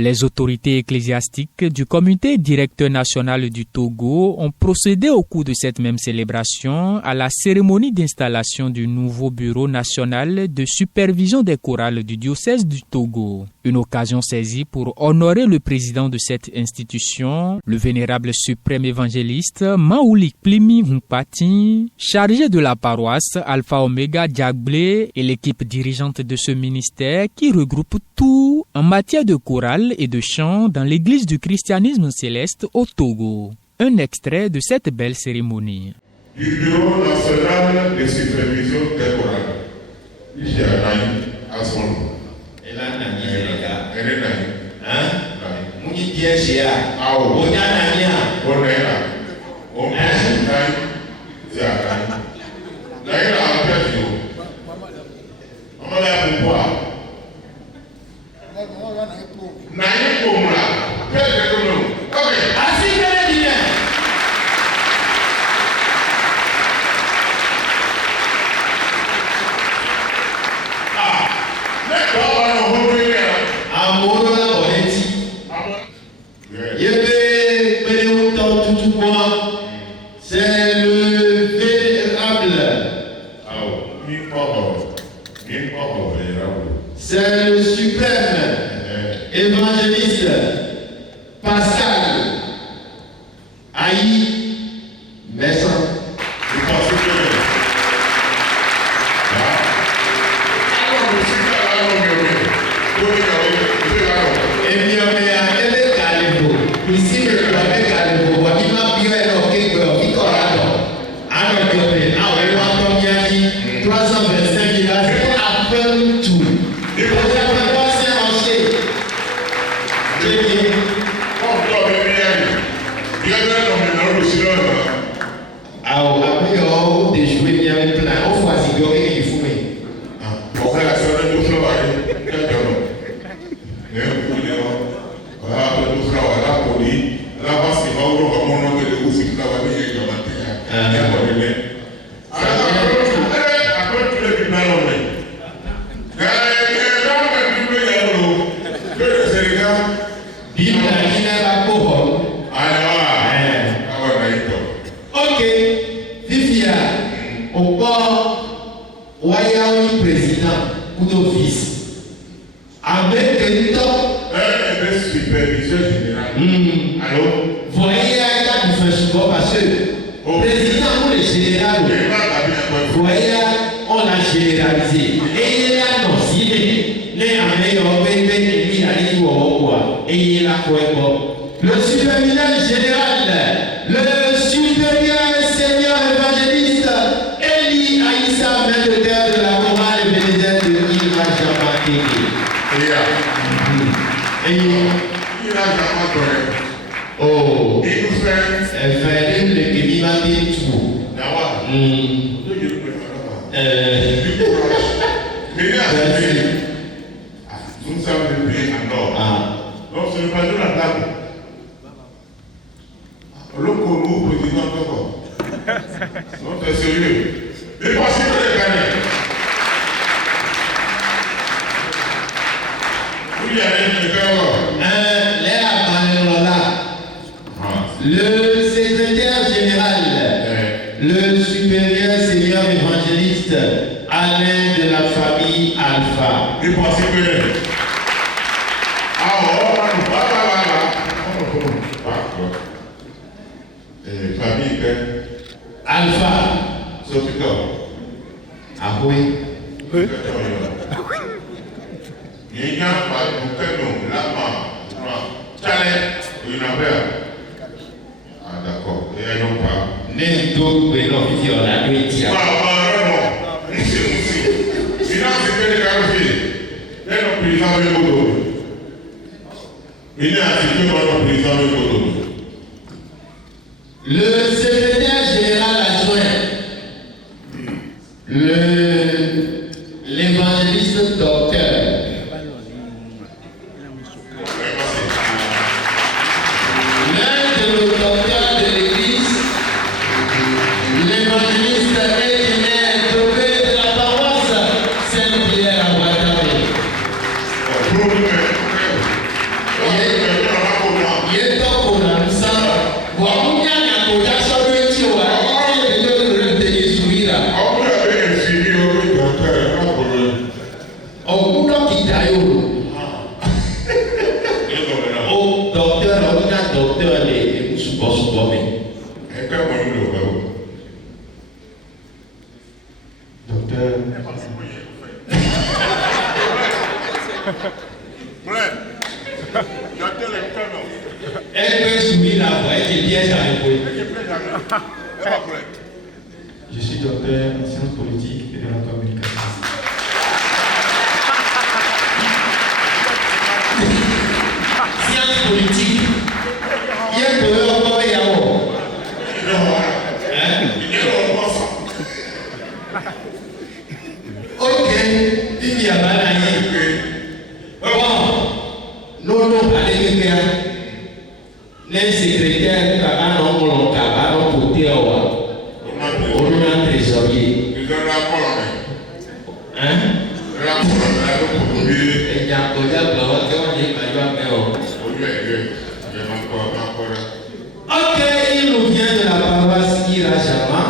Les autorités ecclésiastiques du comité directeur national du Togo ont procédé au cours de cette même célébration à la cérémonie d'installation du nouveau bureau national de supervision des chorales du diocèse du Togo. Une occasion saisie pour honorer le président de cette institution, le vénérable suprême évangéliste Maoulik Plimi Humpati, chargé de la paroisse Alpha Omega Diagblé et l'équipe dirigeante de ce ministère qui regroupe tout en matière de chorale et de chant dans l'église du christianisme céleste au Togo. Un extrait de cette belle cérémonie. Du bureau national de supervision des chorales. Ici à son nom. Et là, Nani, les gars. Elle est Nani. Hein? Mouni piège là. Ah oui. On a Nani. On est là. On est là. C'est à Nani. Là, il a un piège. On va là pour voir. Nani pour moi. Piège pour nous. Ok. Assis, que les bien. C'est le vénérable. C'est le suprême évangéliste Pascal Aïe Messan. Le supérieur général, le supérieur seigneur évangéliste Eli Aïssa, maître de terre de la chorale bénédicte de Ilma Jamateke. Oh, elle fait le Kémimati tout. Nous sommes le pays en or. Donc, ce n'est pas de la table. Le Congo, président Togo. Non, c'est sérieux. Et voici les gagner. Vous y allez, les le secrétaire général, le supérieur seigneur évangéliste Alain de la famille Alpha. Et voici que famille Alpha. Ah oui. Il y a pas de là-bas. Ah d'accord. Et ils n'ont pas. N'importe quel on a deux tiers. Non. Il a fait des carafes. Il est le président de Bodo. Il est assisté par le président de Bodo. Le secrétaire général adjoint, l'évangéliste docteur, l'un de nos docteurs de l'église, l'évangéliste Etienne Tobé de la paroisse Saint-Pierre à Ouattara. écouteurs. Elle peut soumis la voix, elle est piège à l'épaule. Je suis docteur en sciences politiques et de la communication. Sciences politiques. Il y a un peu encore et ok, il y a mal à bon, non, allez, bien. Les secrétaires, papa, non, mon papa, non, pour dire, on a un trésorier. Hein? Et j'ai ok, il nous vient de la paroisse Irajama.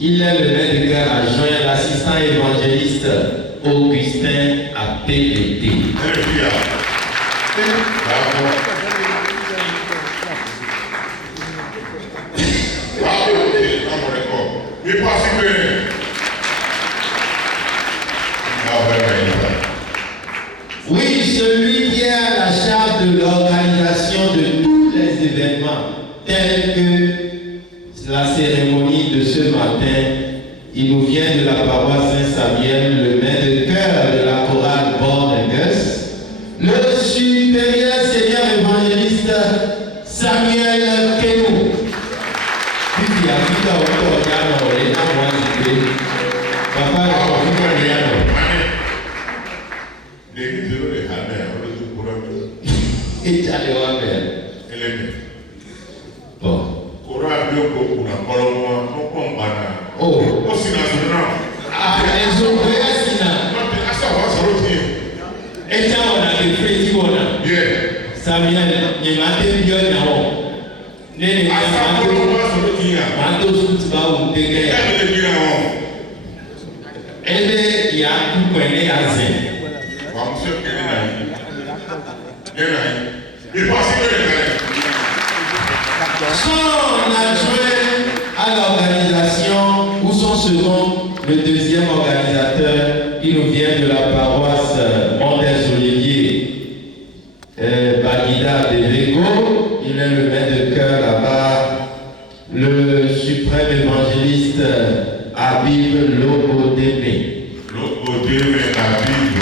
Il est le maître de cœur adjoint, l'assistant évangéliste Augustin à PPT. Oui, celui qui est à la charge de l'organisation de tous les événements, tels que la cérémonie de ce matin. Il nous vient de la paroisse Saint-Samuel, le maître de chœur de la chorale Bordegus, le supérieur seigneur évangéliste Samuel Kenou. Puis il y a tout à l'heure, on est dans moi, papa, et tu as le bon. Oh. Ah, les autres, et ça, on a des frères qui ont Samuel, il m'a dit bien d'abord. Les manteaux sont pas où des gars. Et il y a tout connu à Zé. Son adjoint à l'organisation, ou son second, le deuxième organisateur, il nous vient de la paroisse Montes-Olivier, Bagida de Vego, il est le maître de chœur là-bas, le suprême évangéliste Habib Lobodeme. Lobodeme Habib.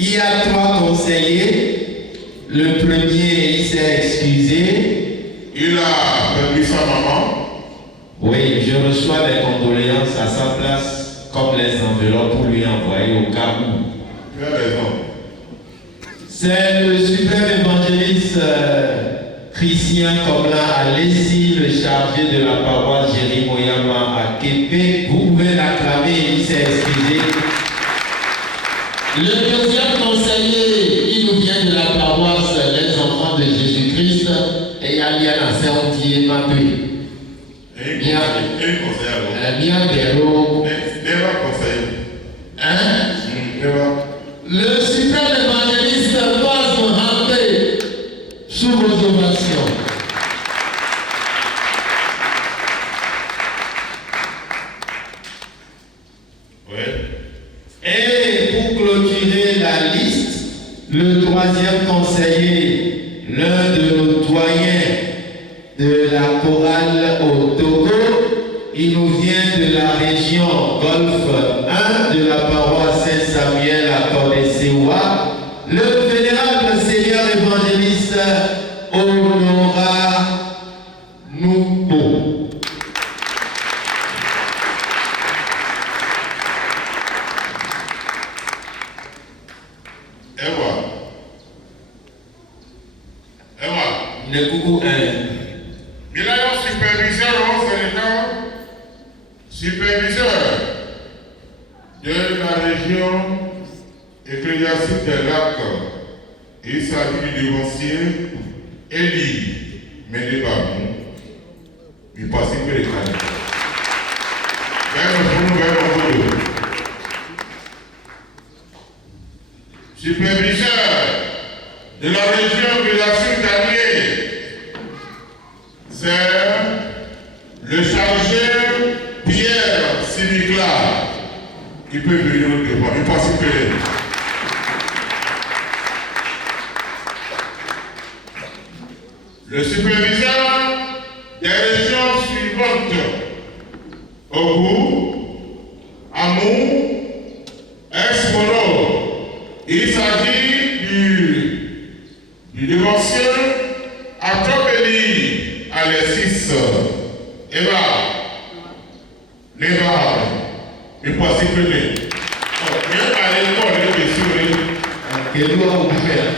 Il y a 3 conseillers. Le premier, il s'est excusé. Il a perdu sa maman. Oui, je reçois des condoléances à sa place, comme les enveloppes pour lui envoyer au cas où. Tu as raison. C'est le suprême évangéliste Christian Komla Alessi, le chargé de la paroisse Jérémoyama à Képé. Vous pouvez l'acclamer, il s'est excusé. Le deuxième conseiller, il nous vient de la paroisse des enfants de Jésus-Christ et il y a un Saint-Outier Mapé. Bien Béro. Hein? Le suprême évangéliste Paz Mohamed sous vos ovations. Et pour clôturer la liste, le troisième conseiller, l'un de nos doyens de la chorale au Togo, il nous vient de la région Golfe 1 de la paroisse Saint-Samuel à Cordé-Sewa, le vénérable seigneur évangéliste Honora Noupo. Le coucou 1. Il a un superviseur au Sénégal, superviseur de la région ecclésiastique des Lacs. Il s'agit du dévancier Eli Médébabou. Il passe que les canaux. déclare qu'il peut venir au devant. Il pense que le superviseur des régions suivantes: Ogu, Amou, Ex-Mono. Il s'agit du dévancier Atopeli Alexis Eva. Il pense que les. Bien à l'école, les messieurs. Quel doit vous faire?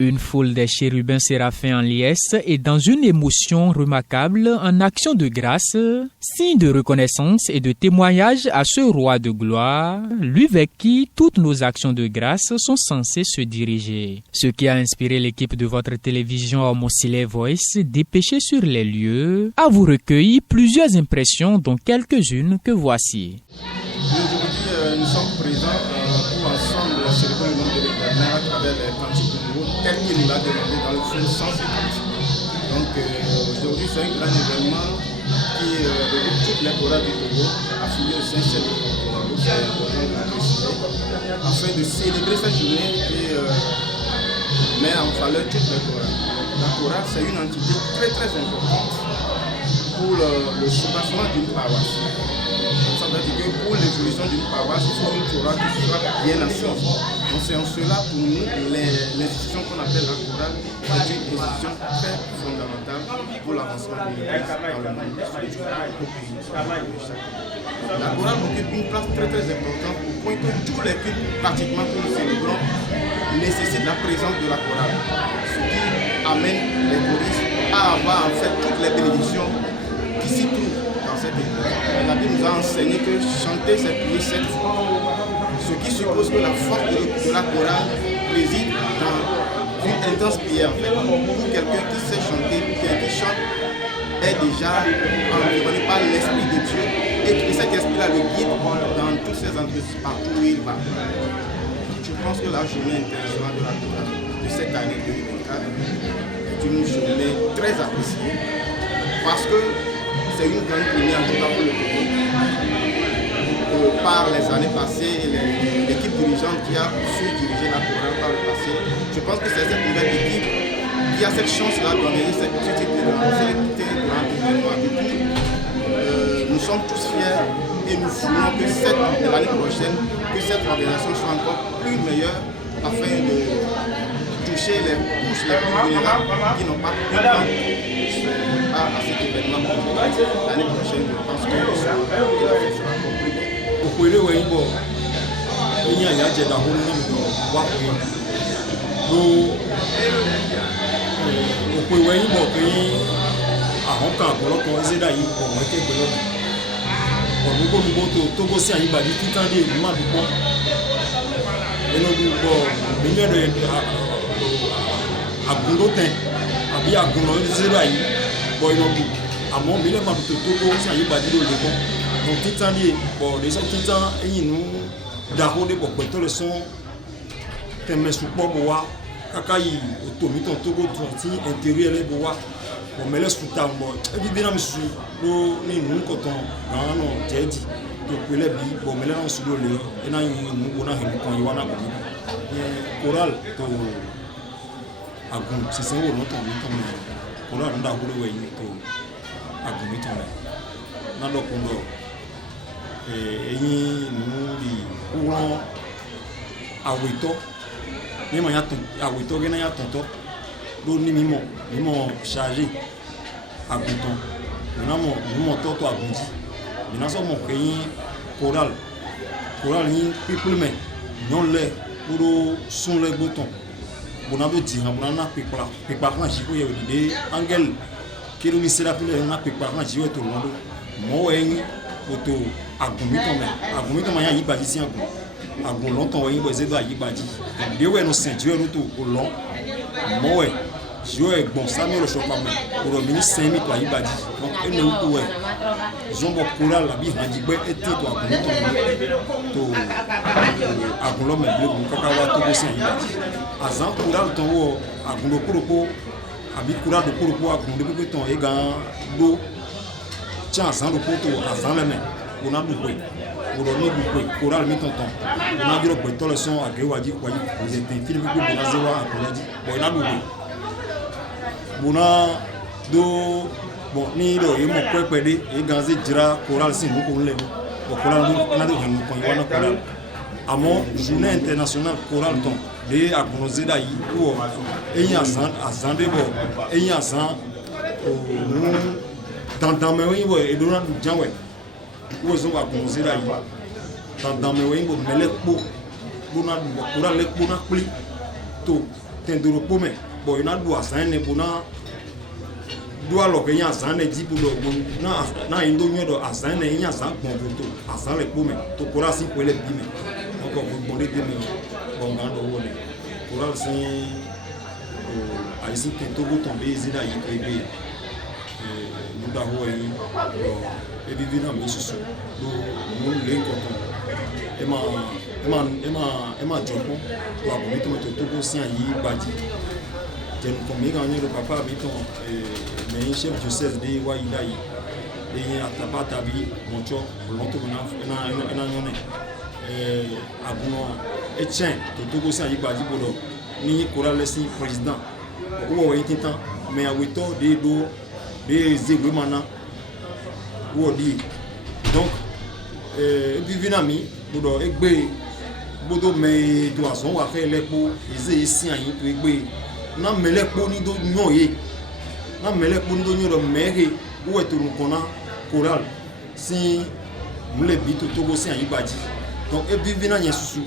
Une foule des chérubins séraphins en liesse et dans une émotion remarquable, en action de grâce, signe de reconnaissance et de témoignage à ce roi de gloire, lui vers qui toutes nos actions de grâce sont censées se diriger. Ce qui a inspiré l'équipe de votre télévision Homocile Voice dépêchée sur les lieux, a vous recueilli plusieurs impressions dont quelques-unes que voici. Aujourd'hui, nous sommes présents pour ensemble célébrer le nom de l'Éternel à travers les cantiques de nouveau tel qu'il nous l'a demandé dans le fond 150. Donc aujourd'hui, c'est un grand événement qui regroupe toutes les chorales du Togo affiliées au Saint-Ciel de Porto. C'est important de le préciser afin de célébrer cette journée qui met en valeur toutes les chorales. La chorale, c'est une entité très très importante pour le soubassement d'une paroisse. Ça veut c'est-à-dire que pour l'évolution d'une paroisse, il faut une chorale qui soit bien assise. Donc c'est en cela pour nous, l'institution qu'on appelle la chorale est une institution très fondamentale pour l'avancement de l'Église dans le monde spirituel au pays. La chorale occupe une place très très importante au point que tous les cultes pratiquement que nous célébrons nécessitent la présence de la chorale. Ce qui amène les choristes à avoir en fait toutes les bénédictions qui s'y trouvent dans cette église. La Bible nous a enseigné que chanter c'est prier 7 fois. Ce qui suppose que la force de la chorale réside dans une intense prière en fait. Pour quelqu'un qui sait chanter, quelqu'un qui chante est déjà environné par l'Esprit de Dieu et que cet esprit-là le guide dans tous ses entreprises, partout où il va. Je pense que la journée internationale de la chorale de cette année 2024 est une journée très appréciée parce que c'est une grande première en tout cas pour le Congo. Par les années passées et l'équipe dirigeante qui a su diriger la chorale par le passé, je pense que c'est cette nouvelle équipe qui a cette chance-là d'organiser ce type de grand événement. Nous sommes tous fiers et nous voulons que l'année prochaine, que cette organisation soit encore plus meilleure afin de toucher les couches les plus vulnérables qui n'ont pas pu prendre à cet événement. L'année prochaine, je pense que la fête sera encore plus belle. Okwele we ibo enya ya je da ho ni do wa pe lo okwe we ibo pe ahon kan ọ̀pọ̀lọpọ̀ ezeda yi bo mo ke gbelo o mi bo to go si ayin ba di titan de mi ma dupo eno du bo mi nyo de agundo ten àbí agundo ezeda yi bo ino bi àmọ́ mi le ma to go si ayin ba di lo le ko donc titan de bo de so titan eyin nu da ho de bo pe to le son teme supo bo wa kaka yi oto mi ton to go to ti intérieur le bo wa bon mais laisse tout à moi évidemment monsieur lo ni nu ko ton gan no jeji to pele bi bon mais là on se le et na nu bona he ko yi wana ko choral to agun se se wo no ton mi ton choral nda ko we yi to agun mi ton na do ko do eyin nu ri won awito ni mo ya ton awito ge na ya ton to lo ni mimo chargé agunton minamo mimo toto agundi minaso mo keyin choral ni people men non le pour son le bouton bonado dira bonana pipa na jiko ye de angel kilo mi sera pele na pipa na jiwe to londo mo wen oto agumito ma ya yi baji si agun longtemps wen bo zedo yi baji de we no saint dieu to long mo we jo e bon Samuel Chopamé pour le ministre 5000 to ayibadi donc ene uto we zombo choral la bi hanjigbe ete to agunito to agunlo me ble bu kaka wa to go sin ayibadi azan choral ton wo agunlo poropo abi choral do poropo agunlo pe ton e gan do cha azan do poto azan le me bona du pe pour ni du pe choral mi ton na jiro pe to le son agewaji kwa yi vous êtes film pe bona zewa akuladi bo na du pe bona do bon ni do e mo pepe de e ganze jira choral sin ko nle bo choral na do hanu ko wana choral amo journée internationale choral ton de agonoze da yi ko eyin azan de bo eyin azan o dans me wi bo e do na janwe wo zo agonoze da yi dans me wi bo mele po bona do choral le po na pli to tendoro po me bo ina do azan ne bona do alo ke yan azan ne di bulo na indo nyodo azan ne yan azan gbon to azan le po me to choral si po le bi me ko bon de me bon ngando wo ne choral si o aisi ke to go tomber zida yi ko ebe no da ho yi e bibi na mi susu do no le ko ema joko to abomi to go si an yi baji je nous comme gagner le papa habitant mais chef diocèse de Waïda yi et atapata bi moncho lonto na nyone abuno etchen to go si an yi baji bodo ni choral lesi président o wo tintan mais awito de do de zegwe mana o di donc Vivinami, Bodo Egbe, Bodo me to Azon, ou affaire les pots, ils ici, to Egbe. Non, mais les pots ni do noye. Non, mais les pots ni do noye de mère, où est tout le monde choral. Si nous les bits au Togo, c'est un Ibadi. Donc, et Vivinami, il y a sous.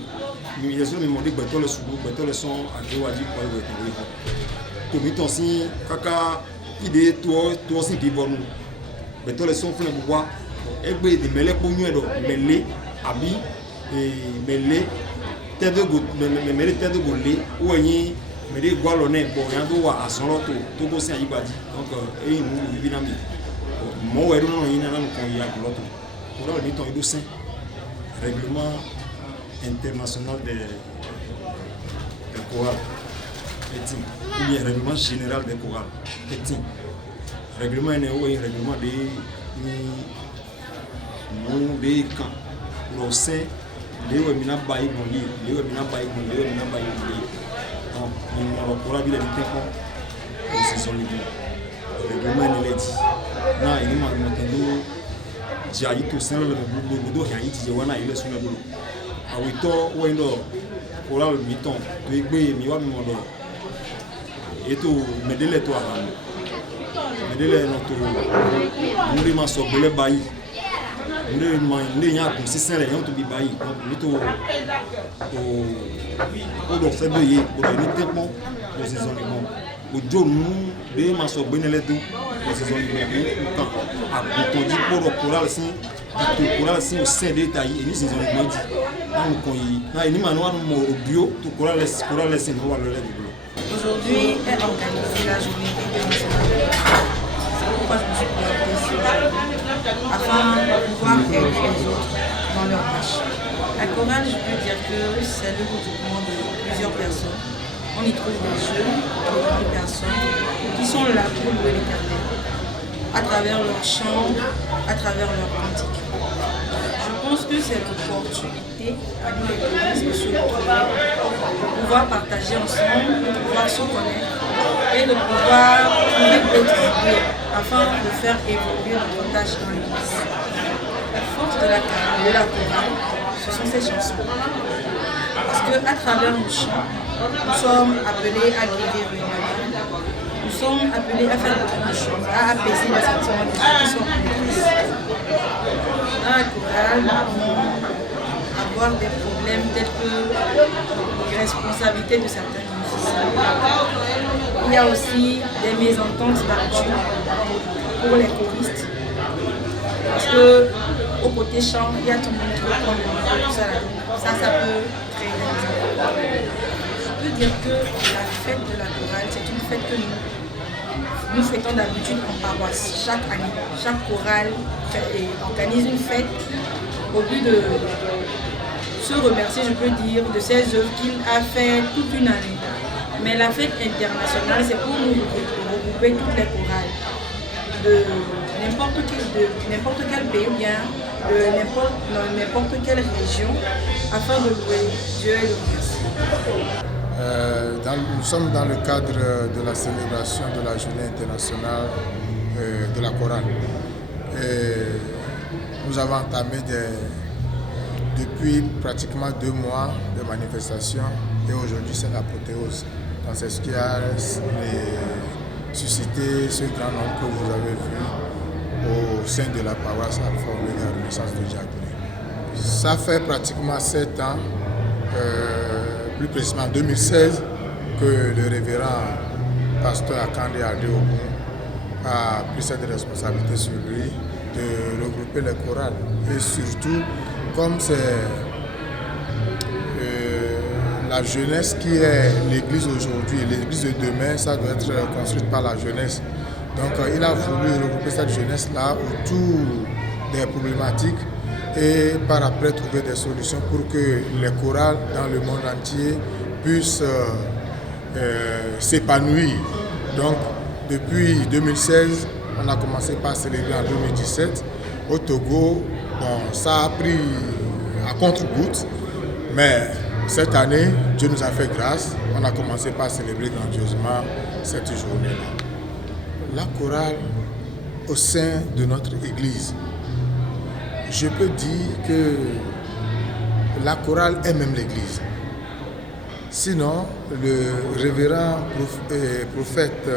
Il y a des moments où les sous, les sons, à Géwadi, pour aller au Togo. Si kaka ide to si bibonu beto le son fun buwa egbe de mele po nyu edo mele abi mele tedo go mele tedo go le o yin mele gwa lo ne bo yan do wa asoro to go si ayibadi donc eyin mu bibi na mi mo we do no yin na no kon ya lo to ko do ni ton ido saint règlement international de Coral. Il y a un règlement général des chorales. Le règlement est un règlement des camps. Le sein, les webinars baillent mon livre, les webinars baillent mon livre, les webinars baillent mon livre. Donc, il y a un temps pour ces son livre. Le règlement est dit. Non, il y a un temps j'ai dit tout ça, le boulot qui a été dit, il est sur le boulot. Ah oui, toi, où est-ce que choral, mi-temps, tu es bien, mi-wa, mi-modo. Et tout, mais dès les toits, mais dès les notes, nous les massons, les baillis. Nous les gens qui sont les gens qui baillis. Nous tout, au donc c'est bien, au donc nous tellement, nous ces éléments. Au jour nous, les massons, bien les deux, nous ces éléments. Quand à tout dit pour le choral, si le choral si au sein des tailles, et nous ces éléments dit, nous qu'on y, nous manuels au bio, tout choral laisse nous voir le lait du bio. Aujourd'hui est organisée la journée internationale de la chorale. C'est pourquoi je me suis présentée ici aujourd'hui, afin de pouvoir aider les autres dans leur tâche. La chorale, je peux dire que c'est le regroupement de plusieurs personnes. On y trouve des jeunes, des grandes personnes qui sont là pour louer l'Éternel, à travers leurs chants, à travers leurs cantiques. Je pense que c'est l'opportunité à nous les touristes de se retrouver, de pouvoir partager ensemble, de pouvoir se connaître et de pouvoir trouver d'autres idées afin de faire évoluer notre tâche dans l'église. La force de la chorale, ce sont ces chansons. Parce qu'à travers nos chants, nous sommes appelés à guérir les malades, nous sommes appelés à faire beaucoup de choses, à apaiser les sentiments des gens qui sont en détresse. Dans la chorale, avoir des problèmes tels que les responsabilités de certains musiciens. Il y a aussi des mésententes d'habitude pour les choristes. Parce que au côté chant, il y a tout le monde qui veut prendre le micro, tout ça là. Ça peut créer des mésententes. Je peux dire que la fête de la chorale, c'est une fête que nous fêtons d'habitude en paroisse chaque année. Chaque chorale organise une fête au but de se remercier, je peux dire, de ses œuvres qu'il a fait toute une année. Mais la fête internationale, c'est pour nous regrouper toutes les chorales de n'importe quel pays ou bien de n'importe quelle région afin de louer Dieu et le remercier. Nous sommes dans le cadre de la célébration de la journée internationale de la chorale. Nous avons entamé depuis pratiquement 2 mois de manifestations et aujourd'hui c'est l'apothéose. Donc c'est ce qui a suscité ce grand nombre que vous avez vu au sein de la paroisse Alpha Omega Renaissance de Diakonie. Ça fait pratiquement 7 ans, plus précisément en 2016, que le révérend pasteur Akande Adeogun a pris cette responsabilité sur lui de regrouper les chorales. Et surtout, comme c'est la jeunesse qui est l'église aujourd'hui, l'église de demain, ça doit être construite par la jeunesse. Donc il a voulu regrouper cette jeunesse-là autour des problématiques et par après trouver des solutions pour que les chorales dans le monde entier puissent s'épanouir. Donc depuis 2016, on a commencé par célébrer en 2017. Au Togo, bon, ça a pris à contre-goutte, mais cette année, Dieu nous a fait grâce. On a commencé par célébrer grandiosement cette journée-là. La chorale au sein de notre église, je peux dire que la chorale est même l'église. Sinon, le révérend prophète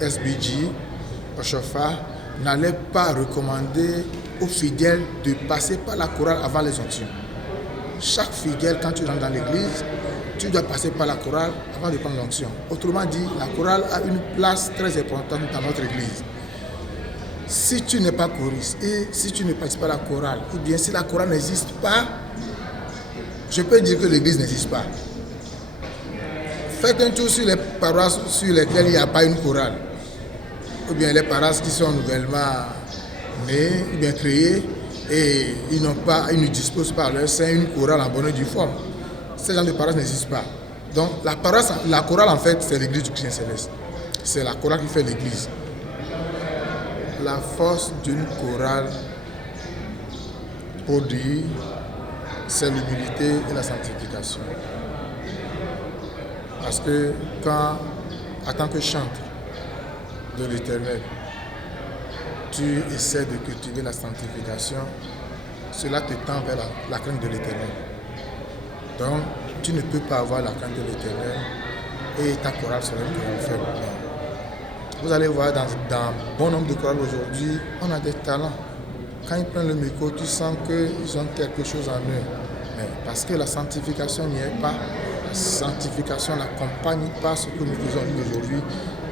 SBG Oshofa n'allait pas recommander aux fidèles de passer par la chorale avant les onctions. Chaque fidèle, quand tu rentres dans l'église, tu dois passer par la chorale avant de prendre l'onction. Autrement dit, la chorale a une place très importante dans notre église. Si tu n'es pas choriste et si tu ne participes pas à la chorale, ou bien si la chorale n'existe pas, je peux dire que l'église n'existe pas. Faites un tour sur les paroisses sur lesquelles il n'y a pas une chorale, ou bien les paroisses qui sont nouvellement nées, ou bien créées, et ils ne disposent pas à leur sein une chorale en bonne et due forme. Ces gens de paroisses n'existent pas. Donc la chorale en fait, c'est l'église du Christ céleste. C'est la chorale qui fait l'église. La force d'une chorale, pour dire, c'est l'humilité et la sanctification. Parce que quand, en tant que chantre de l'Éternel, tu essaies de cultiver la sanctification, cela te tend vers la crainte de l'Éternel. Donc, tu ne peux pas avoir la crainte de l'Éternel et ta chorale serait une chorale faible. Vous allez voir dans bon nombre de chorales aujourd'hui, on a des talents. Quand ils prennent le micro, tu sens qu'ils ont quelque chose en eux. Mais parce que la sanctification n'y est pas, la sanctification n'accompagne pas ce que nous faisons aujourd'hui,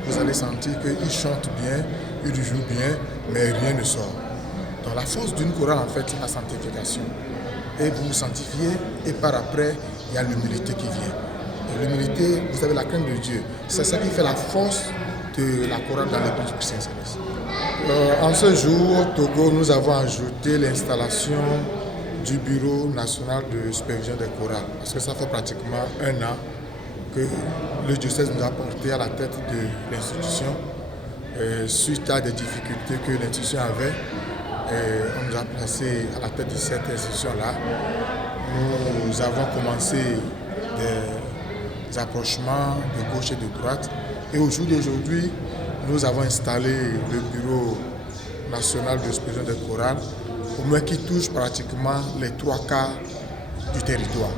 vous allez sentir qu'ils chantent bien, ils jouent bien, mais rien ne sort. Donc la force d'une chorale, en fait, c'est la sanctification. Et vous vous sanctifiez, et par après, il y a l'humilité qui vient. Et l'humilité, vous avez la crainte de Dieu. C'est ça qui fait la force de la chorale dans l'église du Christ céleste. En ce jour, au Togo, nous avons ajouté l'installation du Bureau national de supervision des chorales. Parce que ça fait pratiquement 1 an que le diocèse nous a porté à la tête de l'institution. Suite à des difficultés que l'institution avait, on nous a placé à la tête de cette institution-là. Nous avons commencé des approchements de gauche et de droite. Et au jour d'aujourd'hui, nous avons installé le Bureau national de supervision des chorales, au moins qui touche pratiquement les 3/4 du territoire.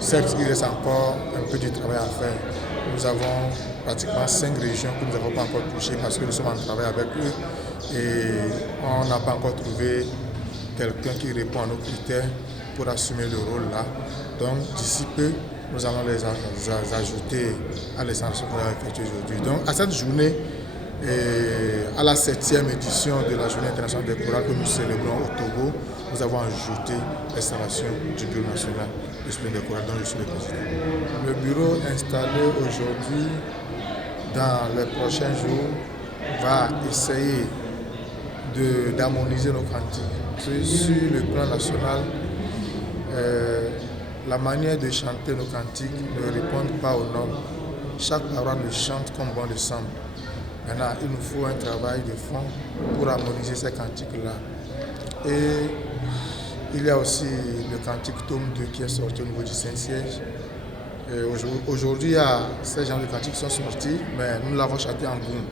Certes, il reste encore un peu de travail à faire. Nous avons pratiquement 5 régions que nous n'avons pas encore touchées parce que nous sommes en travail avec eux et on n'a pas encore trouvé quelqu'un qui répond à nos critères pour assumer le rôle là. Donc d'ici peu, nous allons les ajouter à l'installation que nous avons effectuée aujourd'hui. Donc à cette journée, à la 7e édition de la Journée internationale des chorales que nous célébrons au Togo, nous avons ajouté l'installation du Bureau national de supervision des chorales dont je suis le président. Le bureau installé aujourd'hui, dans les prochains jours, va essayer d'harmoniser nos cantiques. Sur le plan national, la manière de chanter nos cantiques ne répond pas aux normes. Chaque parole le chante comme bon le semble. Maintenant, il nous faut un travail de fond pour harmoniser ces cantiques-là. Et il y a aussi le cantique tome 2 qui est sorti au niveau du Saint-Siège. Aujourd'hui, il y a ces genres de cantiques qui sont sortis, mais nous l'avons chanté en Goum.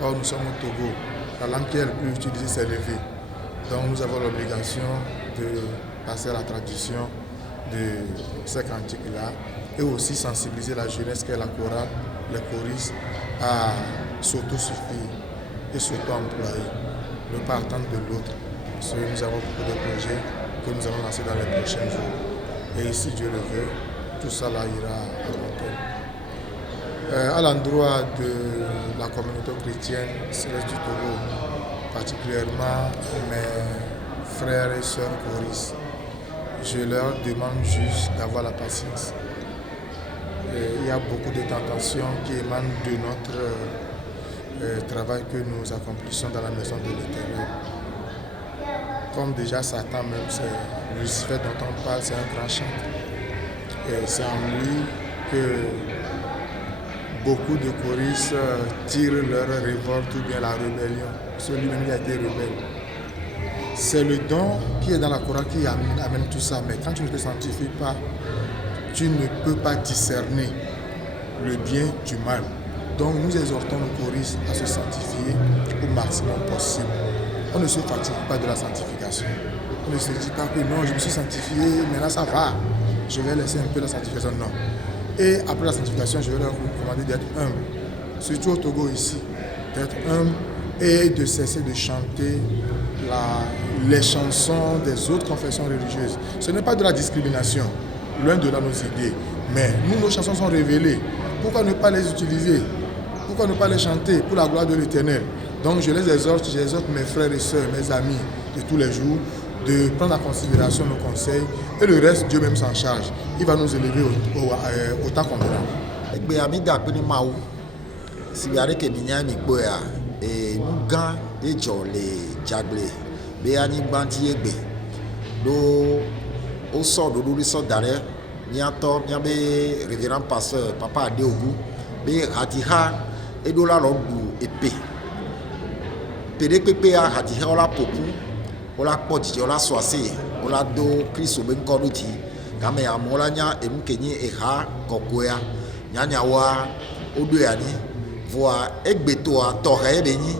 Or, nous sommes au Togo. La langue qui est le plus utilisée, c'est l'évé. Donc, nous avons l'obligation de passer à la traduction de ces cantiques-là et aussi sensibiliser la jeunesse qui est la chorale, les choristes, à s'autosuffire et s'auto-employer, ne pas attendre de l'autre. Parce que nous avons beaucoup de projets que nous allons lancer dans les prochains jours. Et si Dieu le veut, tout ça là ira à long terme. À l'endroit de la communauté chrétienne céleste du Togo, particulièrement mes frères et sœurs choristes, je leur demande juste d'avoir la patience. Il y a beaucoup de tentations qui émanent de notre travail que nous accomplissons dans la maison de l'Éternel. Comme déjà Satan même, c'est Lucifer dont on parle, c'est un grand chanteur. Et c'est en lui que beaucoup de choristes tirent leur révolte ou bien la rébellion. Parce que lui-même il a été rebelle. C'est le don qui est dans la chorale qui amène tout ça. Mais quand tu ne te sanctifies pas, tu ne peux pas discerner le bien du mal. Donc nous exhortons nos choristes à se sanctifier au maximum possible. On ne se fatigue pas de la sanctification. On ne se dit pas que non, je me suis sanctifié, maintenant ça va. Je vais laisser un peu la sanctification. Non. Et après la sanctification, je vais leur recommander d'être humble. Surtout au Togo ici, d'être humble et de cesser de chanter les chansons des autres confessions religieuses. Ce n'est pas de la discrimination, loin de là nos idées. Mais nous, nos chansons sont révélées. Pourquoi ne pas les utiliser? Pourquoi ne pas les chanter pour la gloire de l'Éternel? Donc j'exhorte mes frères et sœurs, mes amis de tous les jours, de prendre en considération nos conseils et le reste, Dieu même s'en charge. Il va nous élever au temps convenable. Si vous avez et nous gagnons les jaglés, béani banti egbe, do au sort de l'ouli sort d'arrêt, niato, niabe révérend pasteur, papa Adeogu, bé hatiha, et do la logu épée. Pédé pépé a hatiha ola popu, ola poti, ola soissé, ola do Christ ben koruti, kame ya mola nya emu kenye eha kokoya, nya wa odo yani. Voa egbetoa torre beni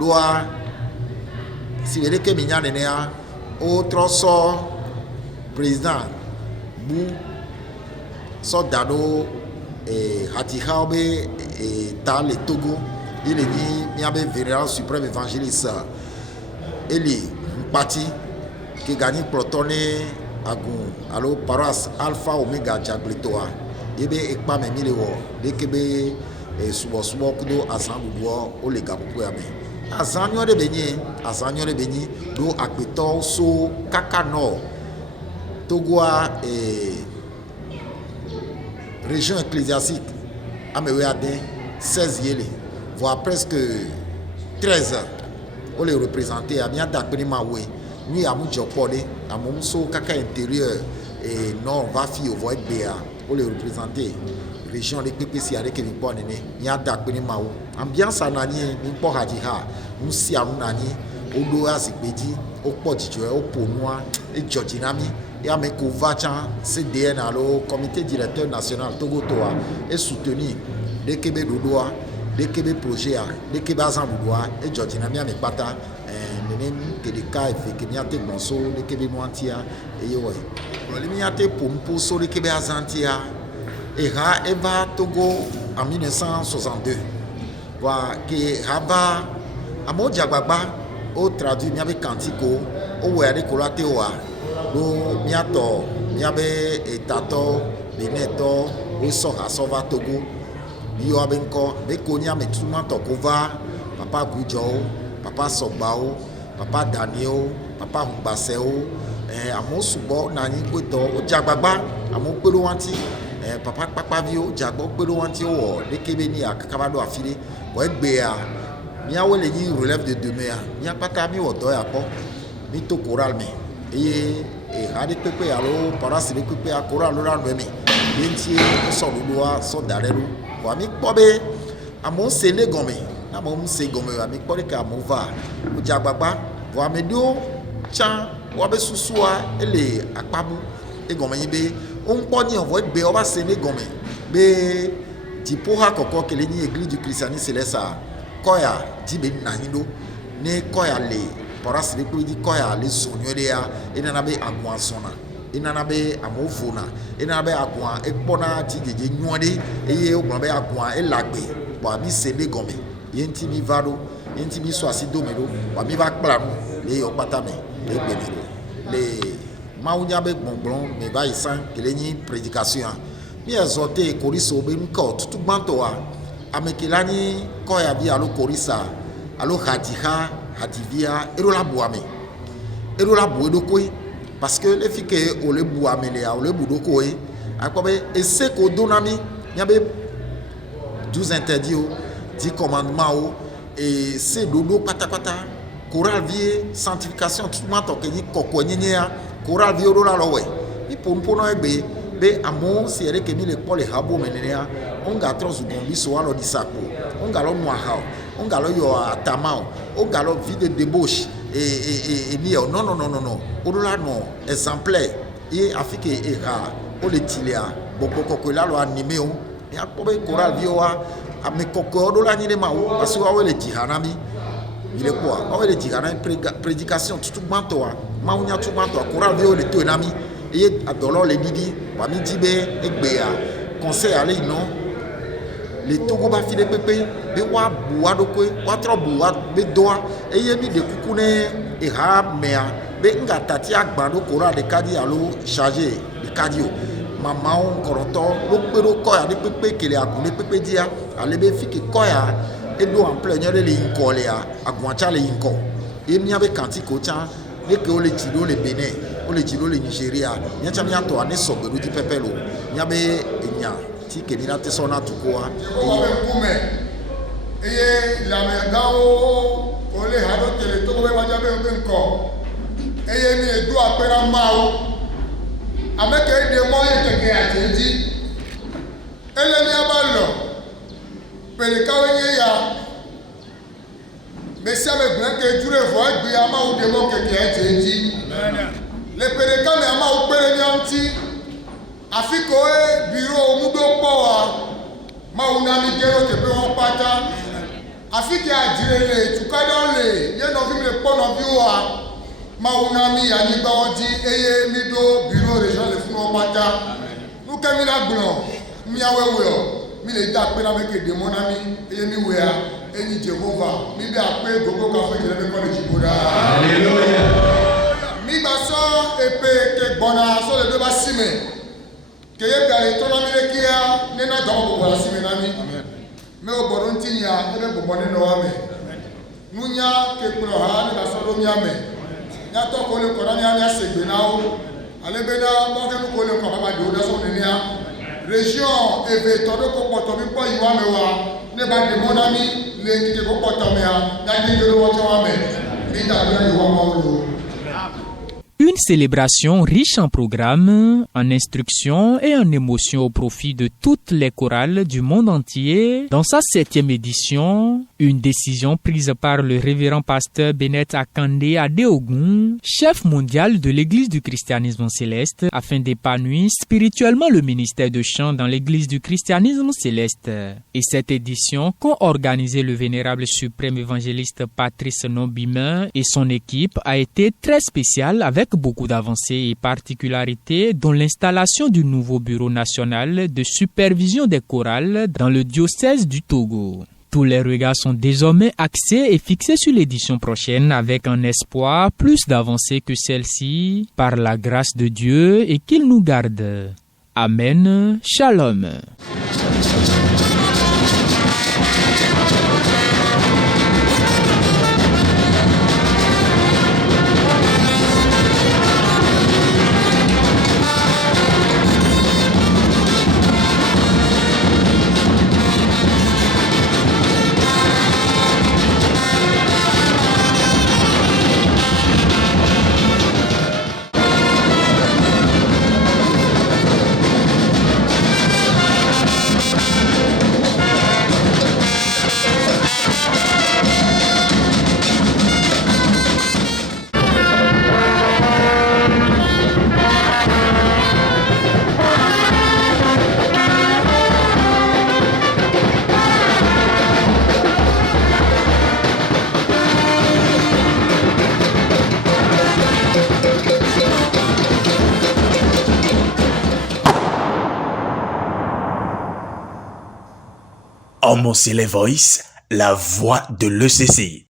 doa si vele ke minya nenea o troso président bu so dado hatihaobe ta le Togo il est ni miabe vénéral suprême évangéliste eli parti qui gagne protone agun allo paroisse alpha omega jagletoa ebe ekpa memile wo dekebe subo kudo asanduwo o le gabupo ya me asanyo de benyi do akpeto so kakano Togoa région ecclésiastique amewe ade 16 yele voire presque 13 o le représenter a bien dakpeni mawe ni amu jopode amu so kaka intérieur et non va fi au voie bea o le représenter région de PPC avec une bonne année, il y a d'accueillir Mao. Ambiance à Nani, Mimpo Hadiha, Moussia Nani, Odoa Zipedi, au Podjo, au Ponoa, et Georginami, et à Mekovacha, CDN, alors, comité directeur national Togotoa, et soutenu les Québec Dodoa, les Québec Projet, les Québec Zandoua, et Georginami à Mekpata, et même que les cas, et que Miate Bonso, les Québec Noantia, et Yoé. Le Miate Pompo, sur les Québec Azantia. Era Eva Togo en 1962. Voilà que Haba Amo Diagbagba au traduit miabe kantico au were kolate wa do miato miabe etato beneto o so asova Togo biyo abenko be konya metuma tokova papa Gujo papa Sogbao papa Daniel papa Humbaseo amo subo nani kweto o Diagbagba amo pelo wanti papa papa vio jagbo pelo wanti o de kebeni akabado afile o egbe a mia wele ni relève de demain mia pata mi odo ya po mi to choral mi e hade pepe alo parasi le pepe a choral lo ran mi yenti so luluwa so darelu wa mi pobe amo sele gome na mo se gome wa mi pore ka mo va o jagbagba wa me dio chan wa be susua ele apabu e gome yin be on poni on voit be o ba se ne gome be ti poha koko kele ni église du christianisme céleste koya tibe na hindo ne koya le parasi le ko di koya le sonyo ya ina na be agwan sona ina na be amofona ina na be agwan e pona ti jeje nyode eye o gbo be agwan e lagbe wa mi se le gome yenti mi vado yenti mi so asido melo wa mi ba kplanu le yo patame le gbemelo le maunya be gbongbon me ba isan kele ni prédication mi exhorter koriso be nko tutu gbanto wa amekelani koya bi alo korisa alo hatiha hativia erola buame erola buedoko parce que les filles que o le buame le o le budoko akobe ese ko donami nyabe 12 interdits 10 commandements et c'est dodo patapata choral vie sanctification tout ma to ke ni kokko nyenya choral vie rola lowe ni pompono egbe be amo si ere ke mi le pole habo menenia on ga trosu gombi so alo disako on ga lo mo ha on ga lo yo atamao on ga lo vie de débauche et ni non odola no exemplaire et afike era o le tilia boko kokko la lo animé o e apobe choral vie wa ame kokko odola ni le ma o parce que wa le jihanami il est quoi on veut dire prédication tout bantoa maunya tout bantoa coral vio le to nami et adolo le didi wa mi dibe egbea conseil aller non le togo ba file pepe be wa buwa dokwe wa tro buwa be doa eye mi de kukune e ha mea be nga tati agbado coral de kadi alo charger de kadio mama on koroto lo pero koya de pepe kele agune pepe dia alebe fiki koya edo en plein nyere le inkolia agwancha le inko emi abe kantiko cha le ke o le tiro le Benin o le tiro le Nigeria nya cha nya to ane sogberu ti pepelo nya be enya ti ke mina te sona tukoa o be kume eye la me gao o le hado tele to be waja be nko eye mi edu apera mao ameke de mo ye keke ateji ele ni abalo pele kawenye ya mesia me blanke jure vo egbe ama o de mo keke ateji le pele kame ama o pere ni anti afiko e biro mudo po wa ma una mi gero te pe won pata afike ajirele tukadon le ye no fi me po no bi wa ma una mi ani gba won ji eye mi do biro region le fun won pata nu ke mi la gbon mi awewe o mi le da pe na me ke de mo na mi eye mi we a eni Jehovah mi be ape gogo ka fe jere me ko le jiboda hallelujah mi ba so epe ke gbona so le do ba sime ke ye bi ale to na mi le kia ne na do bo la sime na mi me o boron ti ya e be bo ne no wa me nunya ke kuro ha ni ba so do mi ame ya to ko le ko na ni anya segbe na o ale be na mo ke ko le ko baba de o da so ni ya région eve to do ko poto mi po yiwa me wa ne ba de mo na mi le ki ko poto me ya da ni do wo to wa me mi da do yiwa ma o lo. Une célébration riche en programmes, en instructions et en émotions au profit de toutes les chorales du monde entier. Dans sa 7e édition, une décision prise par le révérend pasteur Bennett Akande Adeogun, chef mondial de l'Église du christianisme céleste, afin d'épanouir spirituellement le ministère de chant dans l'Église du christianisme céleste. Et cette édition, qu'ont organisé le vénérable suprême évangéliste Patrice Nombimin et son équipe, a été très spéciale avec beaucoup d'avancées et particularités, dont l'installation du nouveau bureau national de supervision des chorales dans le diocèse du Togo. Tous les regards sont désormais axés et fixés sur l'édition prochaine avec un espoir plus d'avancées que celle-ci, par la grâce de Dieu, et qu'il nous garde. Amen. Shalom. Homo Sele Voice, la voix de l'ECC.